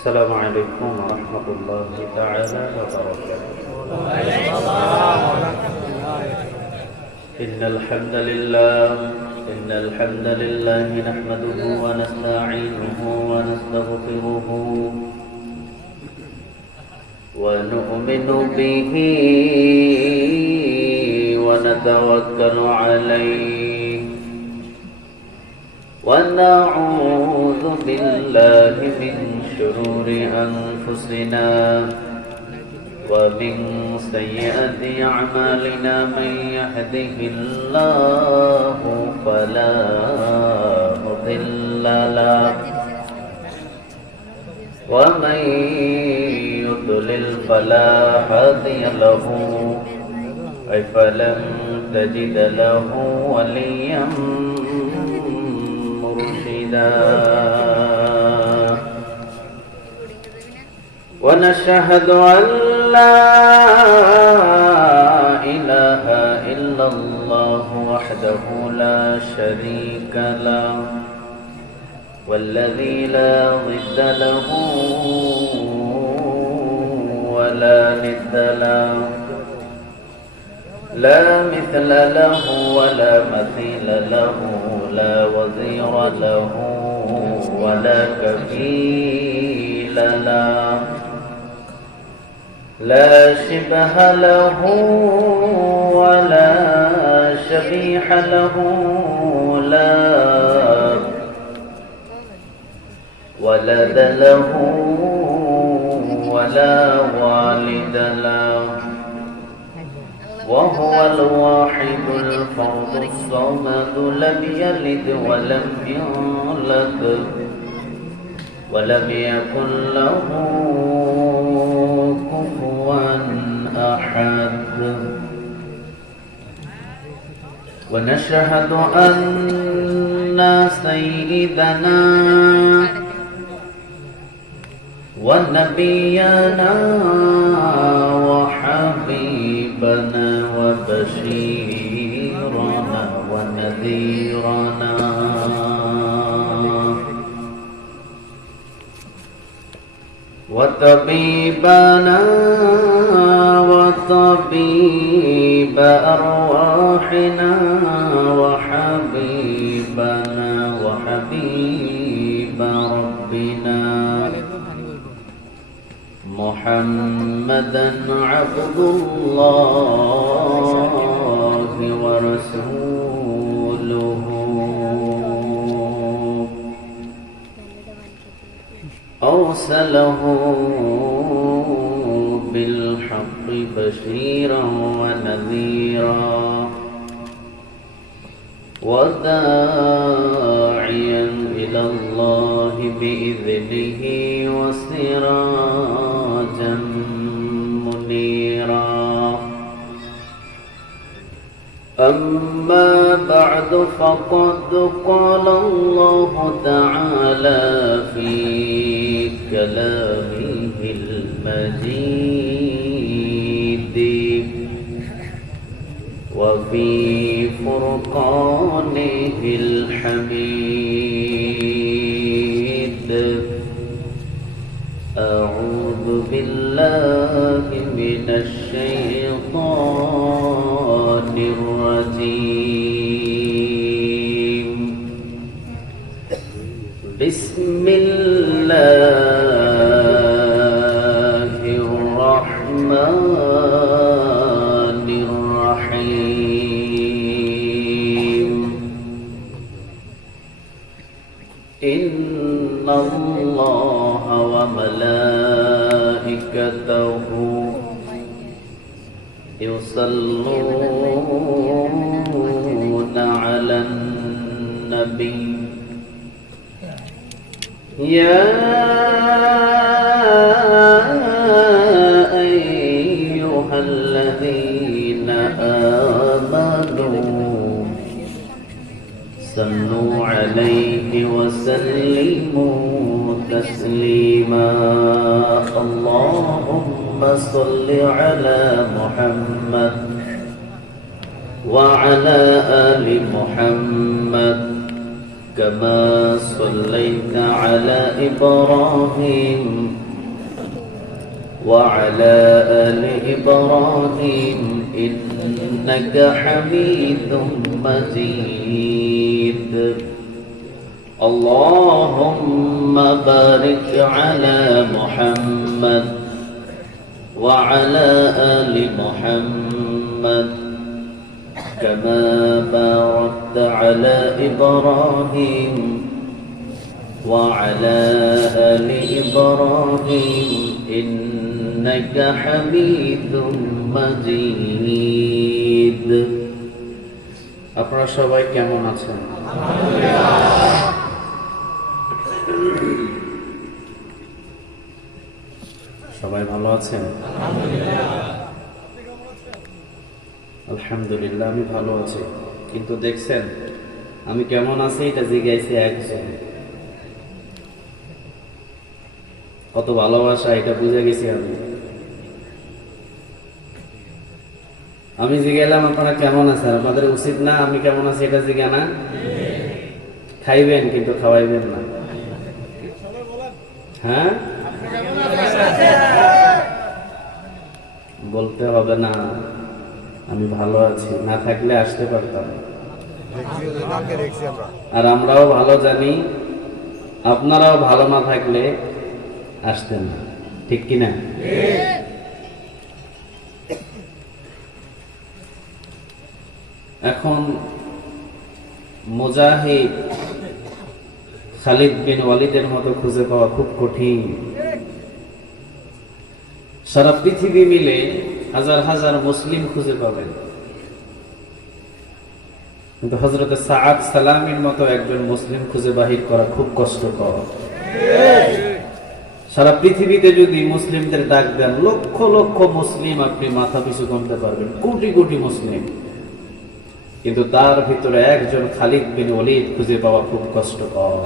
السلام عليكم ورحمة الله تعالى وبركاته. إن الحمد لله نحمده ونستعينه ونستغفره ونؤمن به ونتوكل عليه ونعوذ بالله من شرور أنفسنا ومن سيئات أعمالنا من يهده الله فلا مضل له ومن يضلل فلا هادي له فلن تجد له وليا مرشدا ونشهد أن لا إله إلا الله وحده لا شريك له والذي لا ضد له ولا ند له لا مثل له ولا مثيل له لا وزير له ولا كفيل له لا شبه له ولا شبيح له لا ولد له ولا والد له وهو الواحد الفرد الصمد لم يلد ولم يولد ولم يكن له كفوا أحد ونشهد أن سيدنا ونبينا وحبيبنا وبشيرنا ونذيرنا وطبيبنا وطبيب أرواحنا وحبيبنا وحبيب ربنا محمدا عبد الله ورسوله أرسله بالحق بشيرا ونذيرا وداعيا إلى الله بإذنه وسراجا منيرا أما بعد فقد قال الله تعالى في كلامه المجيد وفي فرقانه الحميد أعوذ بالله من الشيطان الرجيم بسم الله الرحمن الرحيم إن الله وملائكته يصلون على النبي يا أيها الذين آمنوا صلوا عليه وسلموا تسليما اللهم صل على محمد وعلى آل محمد كما صليت على إبراهيم وعلى آل إبراهيم إنك حميد مجيد اللهم بارك على محمد وعلى آل محمد كما باركت على إبراهيم وعلى آل إبراهيم إنك حميد مجيد আপনারা সবাই কেমন আছেন? সবাই ভালো আছেন? আলহামদুলিল্লাহ আমি ভালো আছি। কিন্তু দেখছেন আমি কেমন আছি এটা জিজ্ঞাসা একজন, কত ভালোবাসা এটা বুঝে গেছি আমি জিজ্ঞাসলাম আপনারা কেমন আছেন, আপনাদের উচিত না আমি কেমন আছি এটা জিজ্ঞা না? খাইবেন কিন্তু খাওয়াইবেন না। হ্যাঁ বলতে হবে না আমি ভালো আছি, না থাকলে আসতে পারতাম। আর আমরাও ভালো জানি আপনারাও ভালো না থাকলে আসতেন না, ঠিক কিনা? এখন মুজাহিদ খালিদ বিন ওয়ালিদের মতো খুঁজে পাওয়া খুব কঠিন। সারা পৃথিবী মিলে হাজার হাজার মুসলিম খুঁজে পাবেন, কিন্তু হযরত সাআদ সালামীর মতো একজন মুসলিম খুঁজে বাহির করা খুব কষ্টকর। সারা পৃথিবীতে যদি মুসলিমদের ডাক দেন লক্ষ লক্ষ মুসলিম আপনি মাথা পিছু গুনতে পারবেন, কোটি কোটি মুসলিম, কিন্তু তার ভিতরে একজন খালিদ বিন ওয়ালিদ খুঁজে পাওয়া খুব কষ্টকর।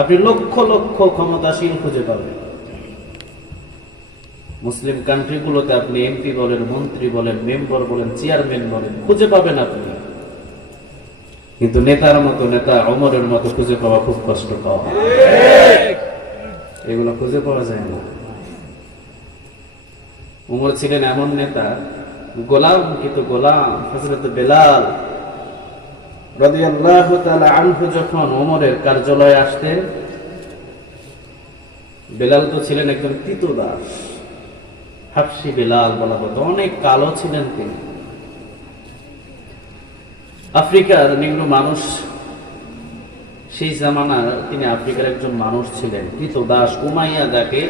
আপনি লক্ষ লক্ষ ক্ষমতাশীল খুঁজে পাবেন, মুসলিম কান্ট্রিগুলোতে আপনি এমপি বলেন, মন্ত্রী বলেন, মেম্বার বলেন, চেয়ারম্যান বলেন, খুঁজে পাবেন আপনি, কিন্তু নেতার মতো, নেতা ওমরের মতো খুঁজে পাওয়া খুব কষ্টকর। এগুলো খুঁজে পাওয়া যায় না। ওমর ছিলেন এমন নেতা, গোলাম কিন্তু গোলাম। হযরত বেলাল রাদিয়াল্লাহু তাআলা আনহু যখন ওমরের কার্যালয়ে আসতেন, বেলাল তো ছিলেন একজন কৃতদাস, হাবশী বেলাল বলা হতো, অনেক কালো ছিলেন তিনি। আফ্রিকার নিম্ন মানুষ, সেই জামানার তিনি আফ্রিকার একজন মানুষ ছিলেন, কৃতদাস। উমাইয়া যাকে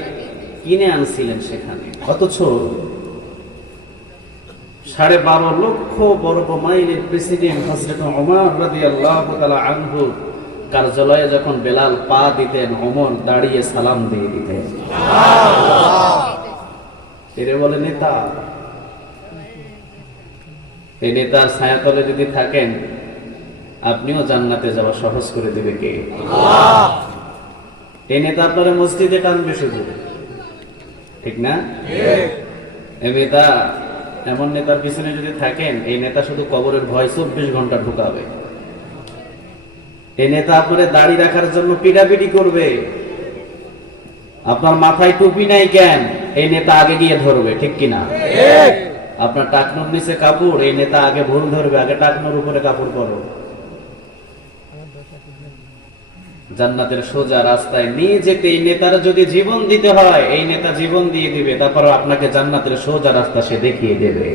কিনে আনছিলেন সেখানে, অথচ 12.5 লক্ষ বর্গ মাইলের প্রেসিডেন্ট হযরত ওমর রাদিয়াল্লাহু তাআলা আনহু কার্যালয়ে যখন বেলাল পা দিতেন, ওমর দাঁড়িয়ে সালাম দিয়ে দিতেন। এরে বলে নেতা। এই নেতার ছায়াতলে যদি থাকেন আপনিও জান্নাতে যাওয়া সহজ করে দিবে কে? আল্লাহ। এই নেতা আপনারা মসজিদে টানবে শুধু, ঠিক না? এই নেতা, এমন নেতার পিছনে যদি থাকেন, এই নেতা শুধু কবরের ভয় 24 ঘন্টা ঢুকাবে। এই নেতা আপনার দাড়ি রাখার জন্য পিটাপিটি করবে। আপনার মাথায় টুপি নাই কেন, এই নেতা আগে গিয়ে ধরবে, ঠিক কিনা? আপনার টাকনুর নিচে কাপড়, এই নেতা আগে ভুল ধরবে, আগে টাকনুর উপরে কাপড় পরো। জান্নাতের সোজা রাস্তায় নিয়ে যেতে এই নেতার যদি জীবন দিতে হয়, এই নেতা জীবন দিয়ে দিবে, তারপর আপনাকে জান্নাতের সোজা রাস্তা সে দেখিয়ে দেবে।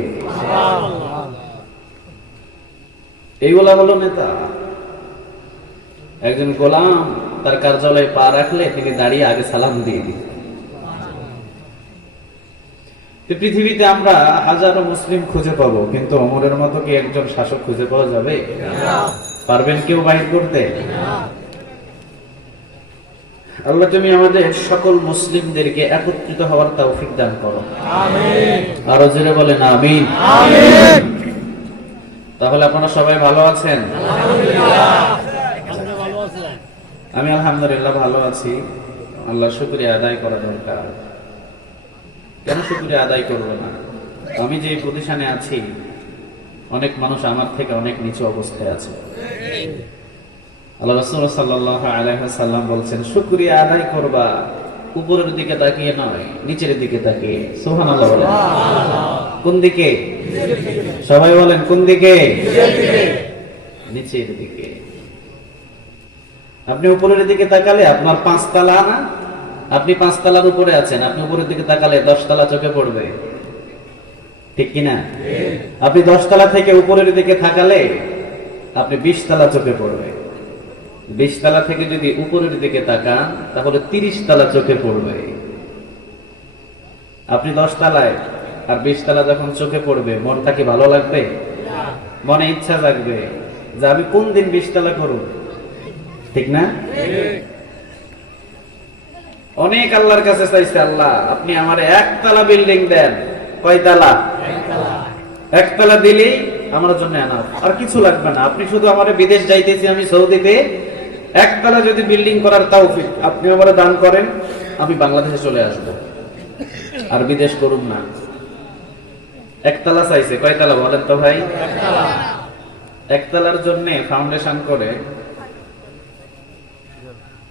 এইগুলা হলো নেতা। একজন গোলাম তার কার্যালয়ে পা রাখলে তিনি দাঁড়িয়ে আগে সালাম দিয়ে দিন। পৃথিবীতে আমরা হাজারো মুসলিম খুঁজে পাবো, কিন্তু ওমরের মতো কি একজন শাসক খুঁজে পাওয়া যাবে? পারবেন কেউ বাহির করতে? আল্লাহ তুমি আমাদের সকল মুসলিমদেরকে একত্রিত হওয়ার তৌফিক দান করো, আমিন। আরো জোরে বলেন আমিন, আমিন। তাহলে আপনারা সবাই ভালো আছেন? আমি আলহামদুলিল্লাহ ভালো আছি। আল্লাহ শুকরিয়া আদায় করা দরকার। কেন শুকরিয়া আদায় করবো না? আমি যে প্রতিষ্ঠানে আছি অনেক মানুষ আমার থেকে অনেক নিচু অবস্থায় আছে। আল্লাহ রাসূল সাল্লাল্লাহু আলাইহি ওয়াসাল্লাম বলছেন, শুকরিয়া আদায় করবা উপরের দিকে তাকিয়ে নয়, নিচের দিকে তাকিয়ে। সুবহানাল্লাহ বলেন। কোন দিকে? সবাই বলেন কোন দিকে? নিচের দিকে। আপনি উপরের দিকে তাকালে আপনার 5 তলা না, আপনি 5 তলার উপরে আছেন, আপনি উপরের দিকে তাকালে 10 তলা চোখে পড়বে, ঠিক কিনা? আপনি 10 তলা থেকে উপরের দিকে তাকালে আপনি 20 তলা চোখে পড়বে। 20 তলা থেকে যদি উপরের দিকে তাকান তাহলে 30 তলা চোখে পড়বে। আপনি 10 তলায় আর 20 তলা যখন চোখে পড়বে, মনটা কি ভালো লাগবে? মনে ইচ্ছা জাগবে যে আমি কোন দিন 20 তলা করব, ঠিক না? অনেক আল্লাহর কাছে চাইছে, আল্লাহ আপনি আমার 1 তলা বিল্ডিং দেন। কয় তলা? 1 তলা দিলেই আমার জন্য এনাফ, আর কিছু লাগবে না। আপনি শুধু আমারে বিদেশ যাইতেছি আমি সৌদিতে, 1 তলা যদি বিল্ডিং করার তৌফিক আপনি আমারে দান করেন, আমি বাংলাদেশে চলে আসব, আর বিদেশ করুন না। 1 তলা চাইছে। কয় তলা বলেন তো ভাই? 1 তলার জন্য ফাউন্ডেশন করে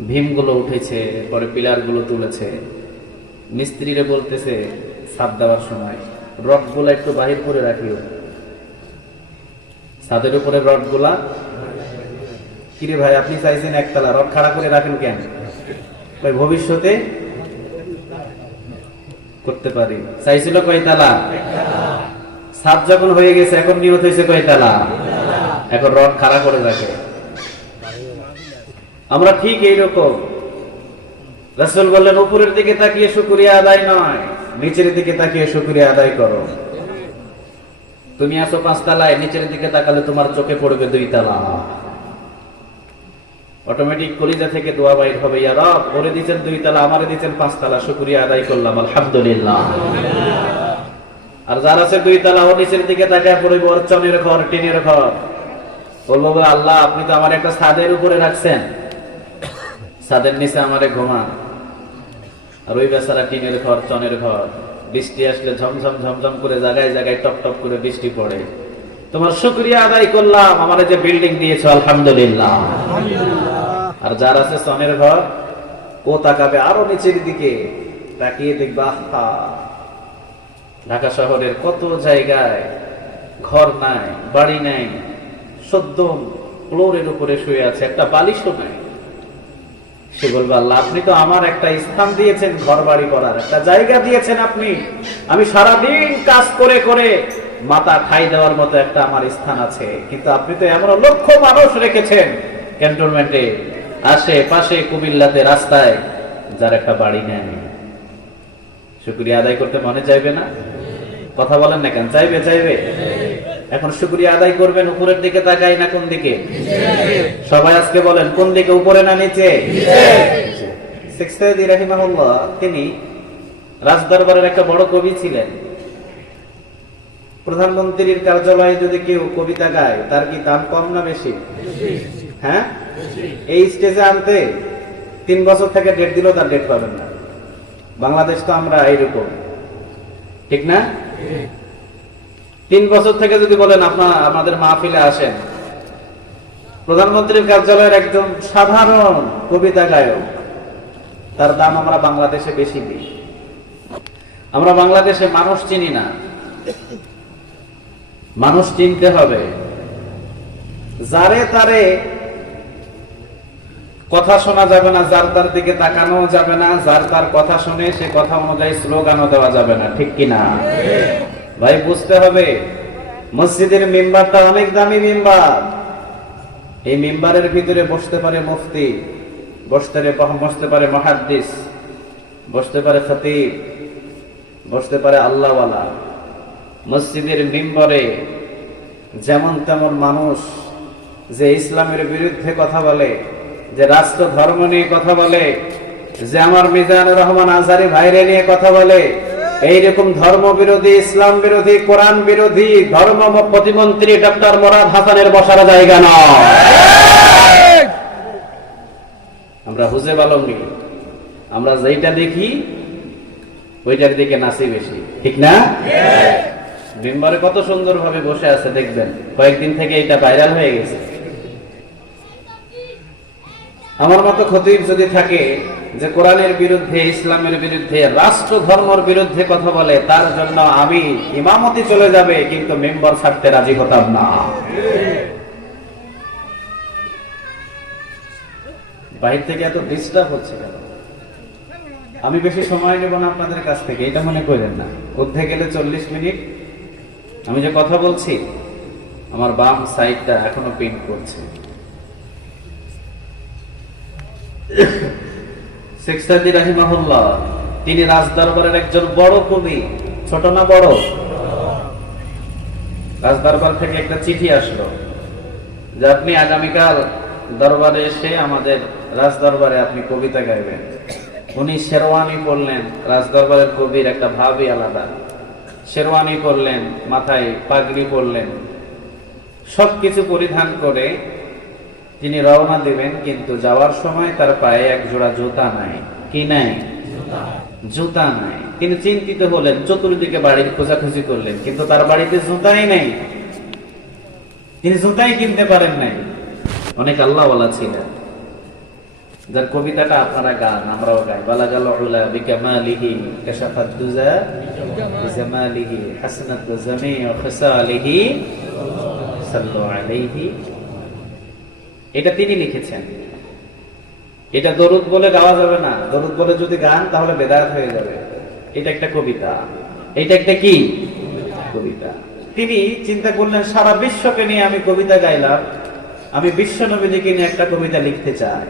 ভীমগুলো উঠেছে, পরে পিলার গুলো তুলেছে। মিস্ত্রিরে বলতেছে ছাদ দেওয়ার সময় রড গুলা একটু বাহির করে রাখিও, ছাদের উপরে রড গুলা। কিরে ভাই আপনি চাইছেন 1 তলা, রড খাড়া করে রাখেন কেন? ভাই ভবিষ্যতে করতে পারি। চাইছিল কয় তলা? ছাদ যখন হয়ে গেছে এখন নিয়ত হয়েছে কয় তলা? এখন রড খাড়া করে রাখে। আমরা ঠিক এইরকম। রাসূল বললেন উপরের দিকে তাকিয়ে শুকরিয়া আদায় নয়, নিচের দিকে তাকিয়ে শুকরিয়া আদায় করো। তুমি আছো 5 তলায়, নিচের দিকে তাকালে তোমার চোখে পড়বে 2 তলা। অটোমেটিক কলিজা থেকে দোয়া বাইর হবে, ইয়া রব ওরে দিয়েছেন 2 তলা, আমারে দিয়েছেন 5 তলা, শুকরিয়া আদায় করলাম, আলহামদুলিল্লাহ। আর যার আছে 2 তলা, ও নিচের দিকে তাকায় পড়বে ওর চনের ঘর, টিনের ঘর। বলবো আল্লাহ আপনি তো আমার একটা ছাদের উপরে রাখছেন, ছাদের নিচে আমারে ঘুমান, আর ওই বেচারা টিনের ঘর, চনের ঘর। বৃষ্টি আসলে ঝমঝম ঝমঝম করে জায়গায় জায়গায় টপ টপ করে বৃষ্টি পড়ে। তোমার শুকরিয়া আদায় করলাম, আমারে যে বিল্ডিং দিয়েছো আলহামদুলিল্লাহ। আর যার আছে চনের ঘর, ও তাকাবে আরো নিচের দিকে, তাকিয়ে দেখবা ঢাকা শহরের কত জায়গায় ঘর নাই, বাড়ি নাই, সদ্য ফ্লোরের উপরে শুয়ে আছে, একটা বালিশও নাই। সে বলবে আল্লাহ আপনি তো আমার একটা স্থান দিয়েছেন, ঘর বাড়ি করার একটা জায়গা দিয়েছেন আপনি। আমি সারাদিন কাজ করে করে মাথা খাই দেওয়ার মতো একটা আমার স্থান আছে, কিন্তু আপনি তো এমন লক্ষ মানুষ রেখেছেন ক্যান্টনমেন্টে, আশেপাশে, কুমিল্লাতে, রাস্তায়, যার একটা বাড়ি নেই। শুকরিয়া আদায় করতে মনে চাইবে না? কথা বলেন না কেন? চাইবে, চাইবে। এখন শুকরিয়া আদায় করবেন উপরের দিকে তাকাই না কোন দিকে? সবাই আজকে বলেন কোন দিকে, উপরে না নিচে? শেখ সায়েদী রাহিমাহুল্লাহ তিনি রাজদরবারের একটা বড় কবি ছিলেন। প্রধানমন্ত্রীর কার্যালয়ে যদি কেউ কবিতা গায় তার কি দাম কম না বেশি? হ্যাঁ, এই স্টেজে আনতে 3 বছর থেকে ডেট দিলেও তার ডেট পাবেন না। বাংলাদেশ তো আমরা এইরকম, ঠিক না? 3 বছর থেকে যদি বলেন আপনার আমাদের মাহফিলে আসেন, প্রধানমন্ত্রীর কার্যালয়ের একজন সাধারণ কবিতা গায়ক, তার দাম আমরা বাংলাদেশে বেশি দিই। আমরা বাংলাদেশে মানুষ চিনি না, মানুষ চিনতে হবে। যারে তারে কথা শোনা যাবে না, যার তার দিকে তাকানো যাবে না, যার তার কথা শুনে সে কথা অনুযায়ী স্লোগানও দেওয়া যাবে না, ঠিক কিনা? ভাই বুঝতে হবে, মসজিদের মিম্বারটা অনেক দামি মিম্বার। এই মিম্বারের ভিতরে বসতে পারে মুফতি, বসতে পারে মুহাদ্দিস, বসতে পারে খতিব, বসতে পারে আল্লাহওয়ালা। মসজিদের মিম্বরে যেমন তেমন মানুষ যে ইসলামের বিরুদ্ধে কথা বলে, যে রাষ্ট্র ধর্ম নিয়ে কথা বলে, যে আমার মিজানুর রহমান আজহারি ভাইরে নিয়ে কথা বলে, এইরকম ধর্ম বিরোধী, ইসলাম বিরোধী, কোরআন বিরোধী ধর্ম প্রতিমন্ত্রী ডক্টর মোরাদ হাসানের বসার জায়গা নয়। আমরা হুজে বালঙ্গি, আমরা যেইটা দেখি ওইটার দিকে নাচি বেশি, ঠিক না? মিম্বরে কত সুন্দর ভাবে বসে আছে দেখবেন, কয়েকদিন থেকে এটা ভাইরাল হয়ে গেছে। আমার মতো খতিব যদি থাকে যে কোরআনের বিরুদ্ধে, ইসলামের বিরুদ্ধে, রাষ্ট্র ধর্মের বিরুদ্ধে কথা বলে, তার জন্য আমি ইমামতি চলে যাবে, কিন্তু মেম্বার ছাড়তে রাজি হতাম না। বাইরে থেকে এত ডিস্টার্ব হচ্ছে কেন? আমি বেশি সময় নেব না আপনাদের কাছ থেকে, এটা মনে করেন না। অধ্যে গেলে 40 মিনিট। আমি যে কথা বলছি, আমার বাম সাইডটা এখনো পেইন করছে। শেখ সাদী রাহিমাহুল্লাহ, তিনি রাজদরবারের একজন বড় কবি। ছোট না বড়? রাজদরবার থেকে একটা চিঠি আসলো যে আপনি আগামীকাল দরবারে এসে আমাদের রাজদরবারে আপনি কবিতা গাইবেন। উনি শেরওয়ানি পরলেন। রাজদরবারের কবির একটা ভাবই আলাদা। শেরওয়ানি পরলেন, মাথায় পাগড়ি পরলেন, সবকিছু পরিধান করে তিনি রওনা দিবেন, কিন্তু যাওয়ার সময় তার পায়ে এক জোড়া জুতা নাই। কি নাই? জুতা নাই। তিনি চিন্তিত হলেন, চতুর্দিকে বাড়ির খোঁজাখুঁজি করলেন, কিন্তু তার বাড়িতে জুতাই নেই। তিনি জুতাই কিনতে পারেন নাই। অনেক আল্লাহওয়ালা ছিলেন, যার কবিতাটা আপনারা গান, আমরাও গাই। বালাগাল উলা বিকামালিহি কাশাফাত দুজা বিজামালিহি হাসনাত জামিউ খিসালিহি সাল্লু আলাইহি। এটা তিনি লিখেছেন। এটা দরুদ বলে গাওয়া যাবে না। দরুদ বলে যদি গান, তাহলে বেদাত হয়ে যাবে। এটা একটা কবিতা। এটা একটা কি কবিতা? তিনি চিন্তা করলেন, সারা বিশ্বকে নিয়ে আমি কবিতা গাইলাম, আমি বিশ্ব নবীজিকে নিয়ে একটা কবিতা লিখতে চাই।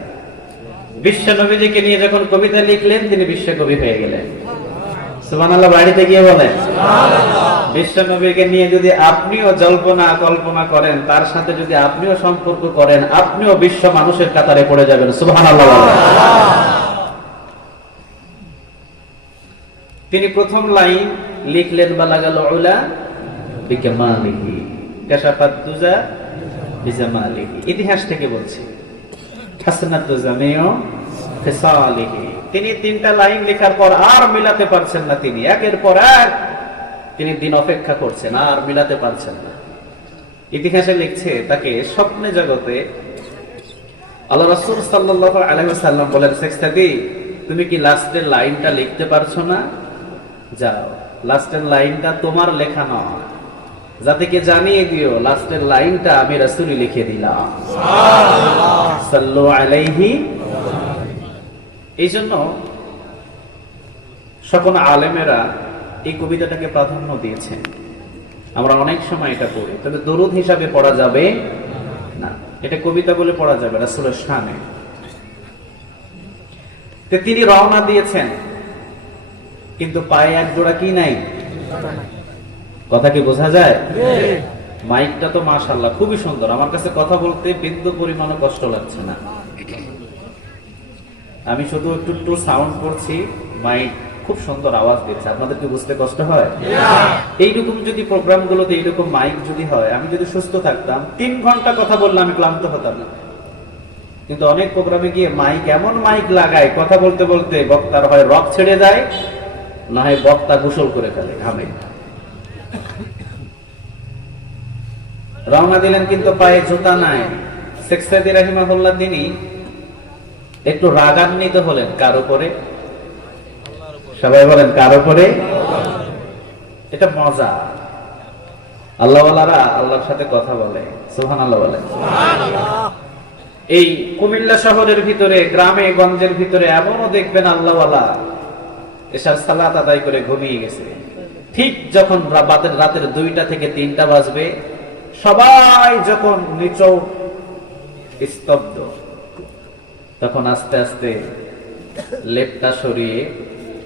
বিশ্ব নবীজিকে নিয়ে যখন কবিতা লিখলেন, তিনি বিশ্বকবি হয়ে গেলেন। সুবহানাল্লাহ। বাড়িতে গিয়ে বলেন বিশ্ব নবীকে নিয়ে যদি আপনিও জল্পনা কল্পনা করেন, তার সাথে যদি আপনিও সম্পর্ক করেন, আপনিও বিশ্ব মানুষের কাতারে পড়ে যাবেন। সুবহানাল্লাহ। তিনি প্রথম লাইন লিখলেন, বালাগাল উলা বিকামালিহি কাশাফাত দুজা বিজামালিহি। ইতিহাস থেকে বলছি। হাসনাতু জামিউ খিসালিহি। তিনি 3টা লাইন লেখার পর আর মিলাতে পারছেন না। তিনি একের পর এক তিনি দিন অপেক্ষা করছেন, আর মিলাতে পারছেন না। ইতিহাসে লিখছে, তাকে স্বপ্নে জগতে আল্লাহ রাসূল সাল্লাল্লাহু আলাইহি ওয়াসাল্লাম বলেন, শেখ সাদী, তুমি কি লাস্টের লাইনটা লিখতে পারছো না? যাও, লাস্টের লাইনটা তোমার লেখা নয়, জাতিকে জানিয়ে দিও লাস্টের লাইনটা আমি রাসূলই লিখে দিলাম। সুবহানাল্লাহ। সাল্লু আলাইহি। এই জন্য সকল আলেমেরা এই কবিতাটাকে প্রাধান্য দিয়েছেন। আমরা অনেক সময় এটা পড়ি, তবে দরুদ হিসাবে পড়া যাবে না। এটা কবিতা বলে পড়া যাবে রাসূলের শানে। তিনি রওনা দিয়েছেন, কিন্তু পায়ে এক জোড়া কি নাই? কথা কি বোঝা যায়? মাইকটা তো মাশাআল্লাহ খুবই সুন্দর। আমার কাছে কথা বলতে বিন্দু পরিমাণও কষ্ট লাগছে না। আমি শুধু একটু সাউন্ড করছি, মাইক খুব সুন্দর আওয়াজ দিচ্ছে। আপনাদেরকে বুঝতে কষ্ট হয়? এইরকম যদি প্রোগ্রামগুলোতে এইরকম মাইক যদি হয়, আমি যদি সুস্থ থাকতাম 3 ঘন্টা কথা বললে আমি ক্লান্ত হতাম না। কিন্তু অনেক প্রোগ্রামে গিয়ে মাইক এমন মাইক লাগায়, কথা বলতে বলতে বক্তার হয় রক ছেড়ে যায়, না হয় বক্তা গোসল করে ফেলে ঘামে। রওনা দিলেন, কিন্তু পায়ে জুতা নাই। শেখ সাদী রাহিমাহুল্লাহ তিনি একটু রাগান্বিত হলেন। কার উপরে? সবাই বলেন কার উপরে? এটা মজা। আল্লাহওয়ালারা আল্লাহর সাথে কথা বলে। সুবহানাল্লাহ বলেন। এই কুমিল্লা শহরের ভিতরে, গ্রামে গঞ্জের ভিতরে এমনও দেখবেন আল্লাহওয়ালা এশার সালাত আদায় করে ঘুমিয়ে গেছে। ঠিক যখন রাতের 2টা থেকে 3টা বাজবে, সবাই যখন নিচক স্তব্ধ, তখন আস্তে আস্তে লেপটা সরিয়ে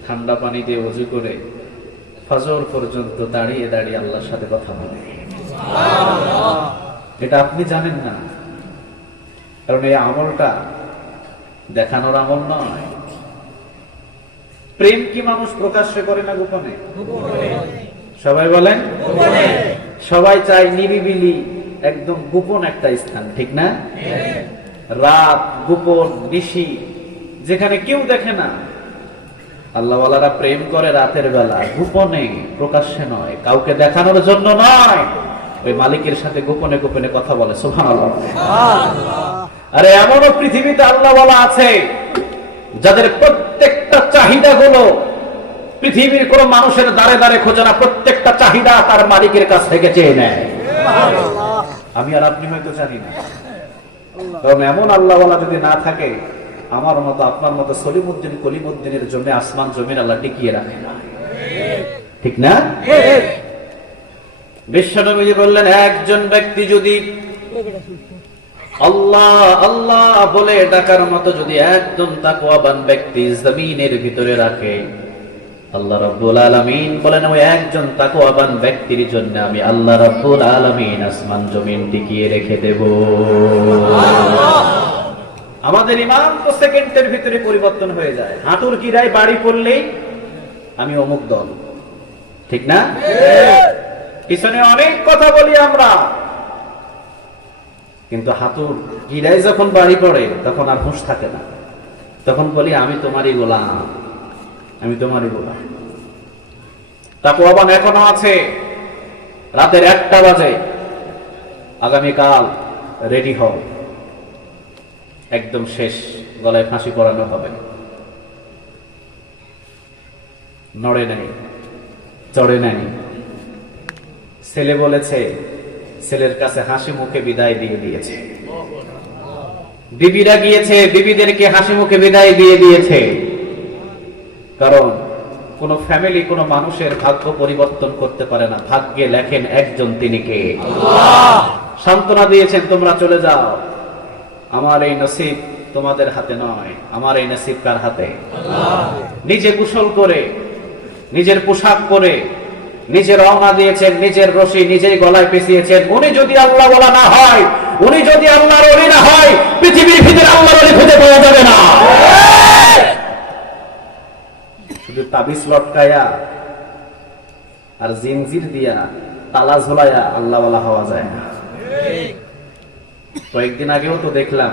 ঠান্ডা পানি দিয়ে ওযু করে ফজর পর্যন্ত দাঁড়িয়ে দাঁড়িয়ে আল্লাহর সাথে কথা বলে। এটা আপনি জানেন না, কারণ এই আমলটা দেখানোর আমল নয়। প্রেম কি মানুষ প্রকাশ্যে করে না গোপনে? সবাই বলেন সবাই চায় নিরিবিলি, একদম গোপন একটা স্থান, ঠিক না? রাত, গোপন, নিশি, যেখানে কেউ দেখে না। আল্লাহওয়ালারা প্রেম করে রাতের বেলা, গোপনে, প্রকাশ্যে নয়, কাউকে দেখানোর জন্য নয়। ওই মালিকের সাথে গোপনে গোপনে কথা বলে। সুবহানাল্লাহ। আরে এমনও পৃথিবীতে আল্লাহওয়ালা আছে যাদের প্রত্যেকটা চাহিদা গুলো পৃথিবীর কোন মানুষের দ্বারে দ্বারে খোঁজে না, প্রত্যেকটা চাহিদা তার মালিকের কাছ থেকে চেয়ে নেয়। আমি আর আপনি হয়তো জানি না, কারণ এমন আল্লাহওয়ালা যদি না থাকে, আমার মতো আপনার মতো সলিমউদ্দিন কলিমউদ্দিনের জন্য আসমান জমিন আল্লাহ টিকিয়ে রাখে না, ঠিক না? বিশ্বনবী বললেন, একজন ব্যক্তি যদি আল্লাহ আল্লাহ বলে ডাকার মতো যদি একজন তাকওয়াবান ব্যক্তি জমিনের ভিতরে রাখে, আল্লাহ রাব্বুল আলামিন বলেন ওই একজন তাকওয়াবান ব্যক্তির জন্য আমি আল্লাহ রাব্বুল আলামিন আসমান জমিন টিকিয়ে রেখে দেব। আমাদের ইমান তো সেকেন্ডের ভিতরে পরিবর্তন হয়ে যায়। হাঁটুর কিরায় বাড়ি পড়লেই আমি অমুক দল, ঠিক না? পিছনে অনেক কথা বলি আমরা, কিন্তু হাঁটুর কিরায় যখন বাড়ি পড়ে তখন আর হুঁশ থাকে না, তখন বলি আমি তোমারই গোলাম, আমি তোমারই গোলাম। তাকওয়াবান এখনো আছে। রাতের 1টা বাজে, আগামীকাল রেডি হও, একদম শেষ, গলায় ফাঁসি পড়ানো হবে। নড়ে নাই, চড়ে নাই। ছেলে বলেছে, ছেলের কাছে হাসি মুখে বিদায় দিয়ে দিয়েছে। বিবিরা গিয়েছে, বিবিদেরকে হাসি মুখে বিদায় দিয়ে দিয়েছে। কারণ কোন ফ্যামিলি কোন মানুষের ভাগ্য পরিবর্তন করতে পারে না, ভাগ্যে লেখেন একজন, তিনি কে? আল্লাহ। সান্ত্বনা দিয়েছেন, তোমরা চলে যাও, আমার এই নসিব তোমাদের হাতে নয়, আমার এই নসিব কার হাতে? আল্লাহ। নিজে গোসল করে, নিজের পোশাক পরে, নিজে রওনা দিয়েছেন, নিজের রশি নিজেই গলায় পেঁচিয়েছেন। উনি যদি আল্লাহ বলা না হয়, উনি যদি আল্লাহর ওলি না হয়, পৃথিবীর ভিতরে আল্লাহর ওলি খুঁজে পাওয়া যাবে না। শুধু তাবিজ লটকায়া আর জিনজির দিয়া তালা ঝোলায়া আল্লাহ ওয়ালা হওয়া যায় না। কয়েকদিন আগেও তো দেখলাম,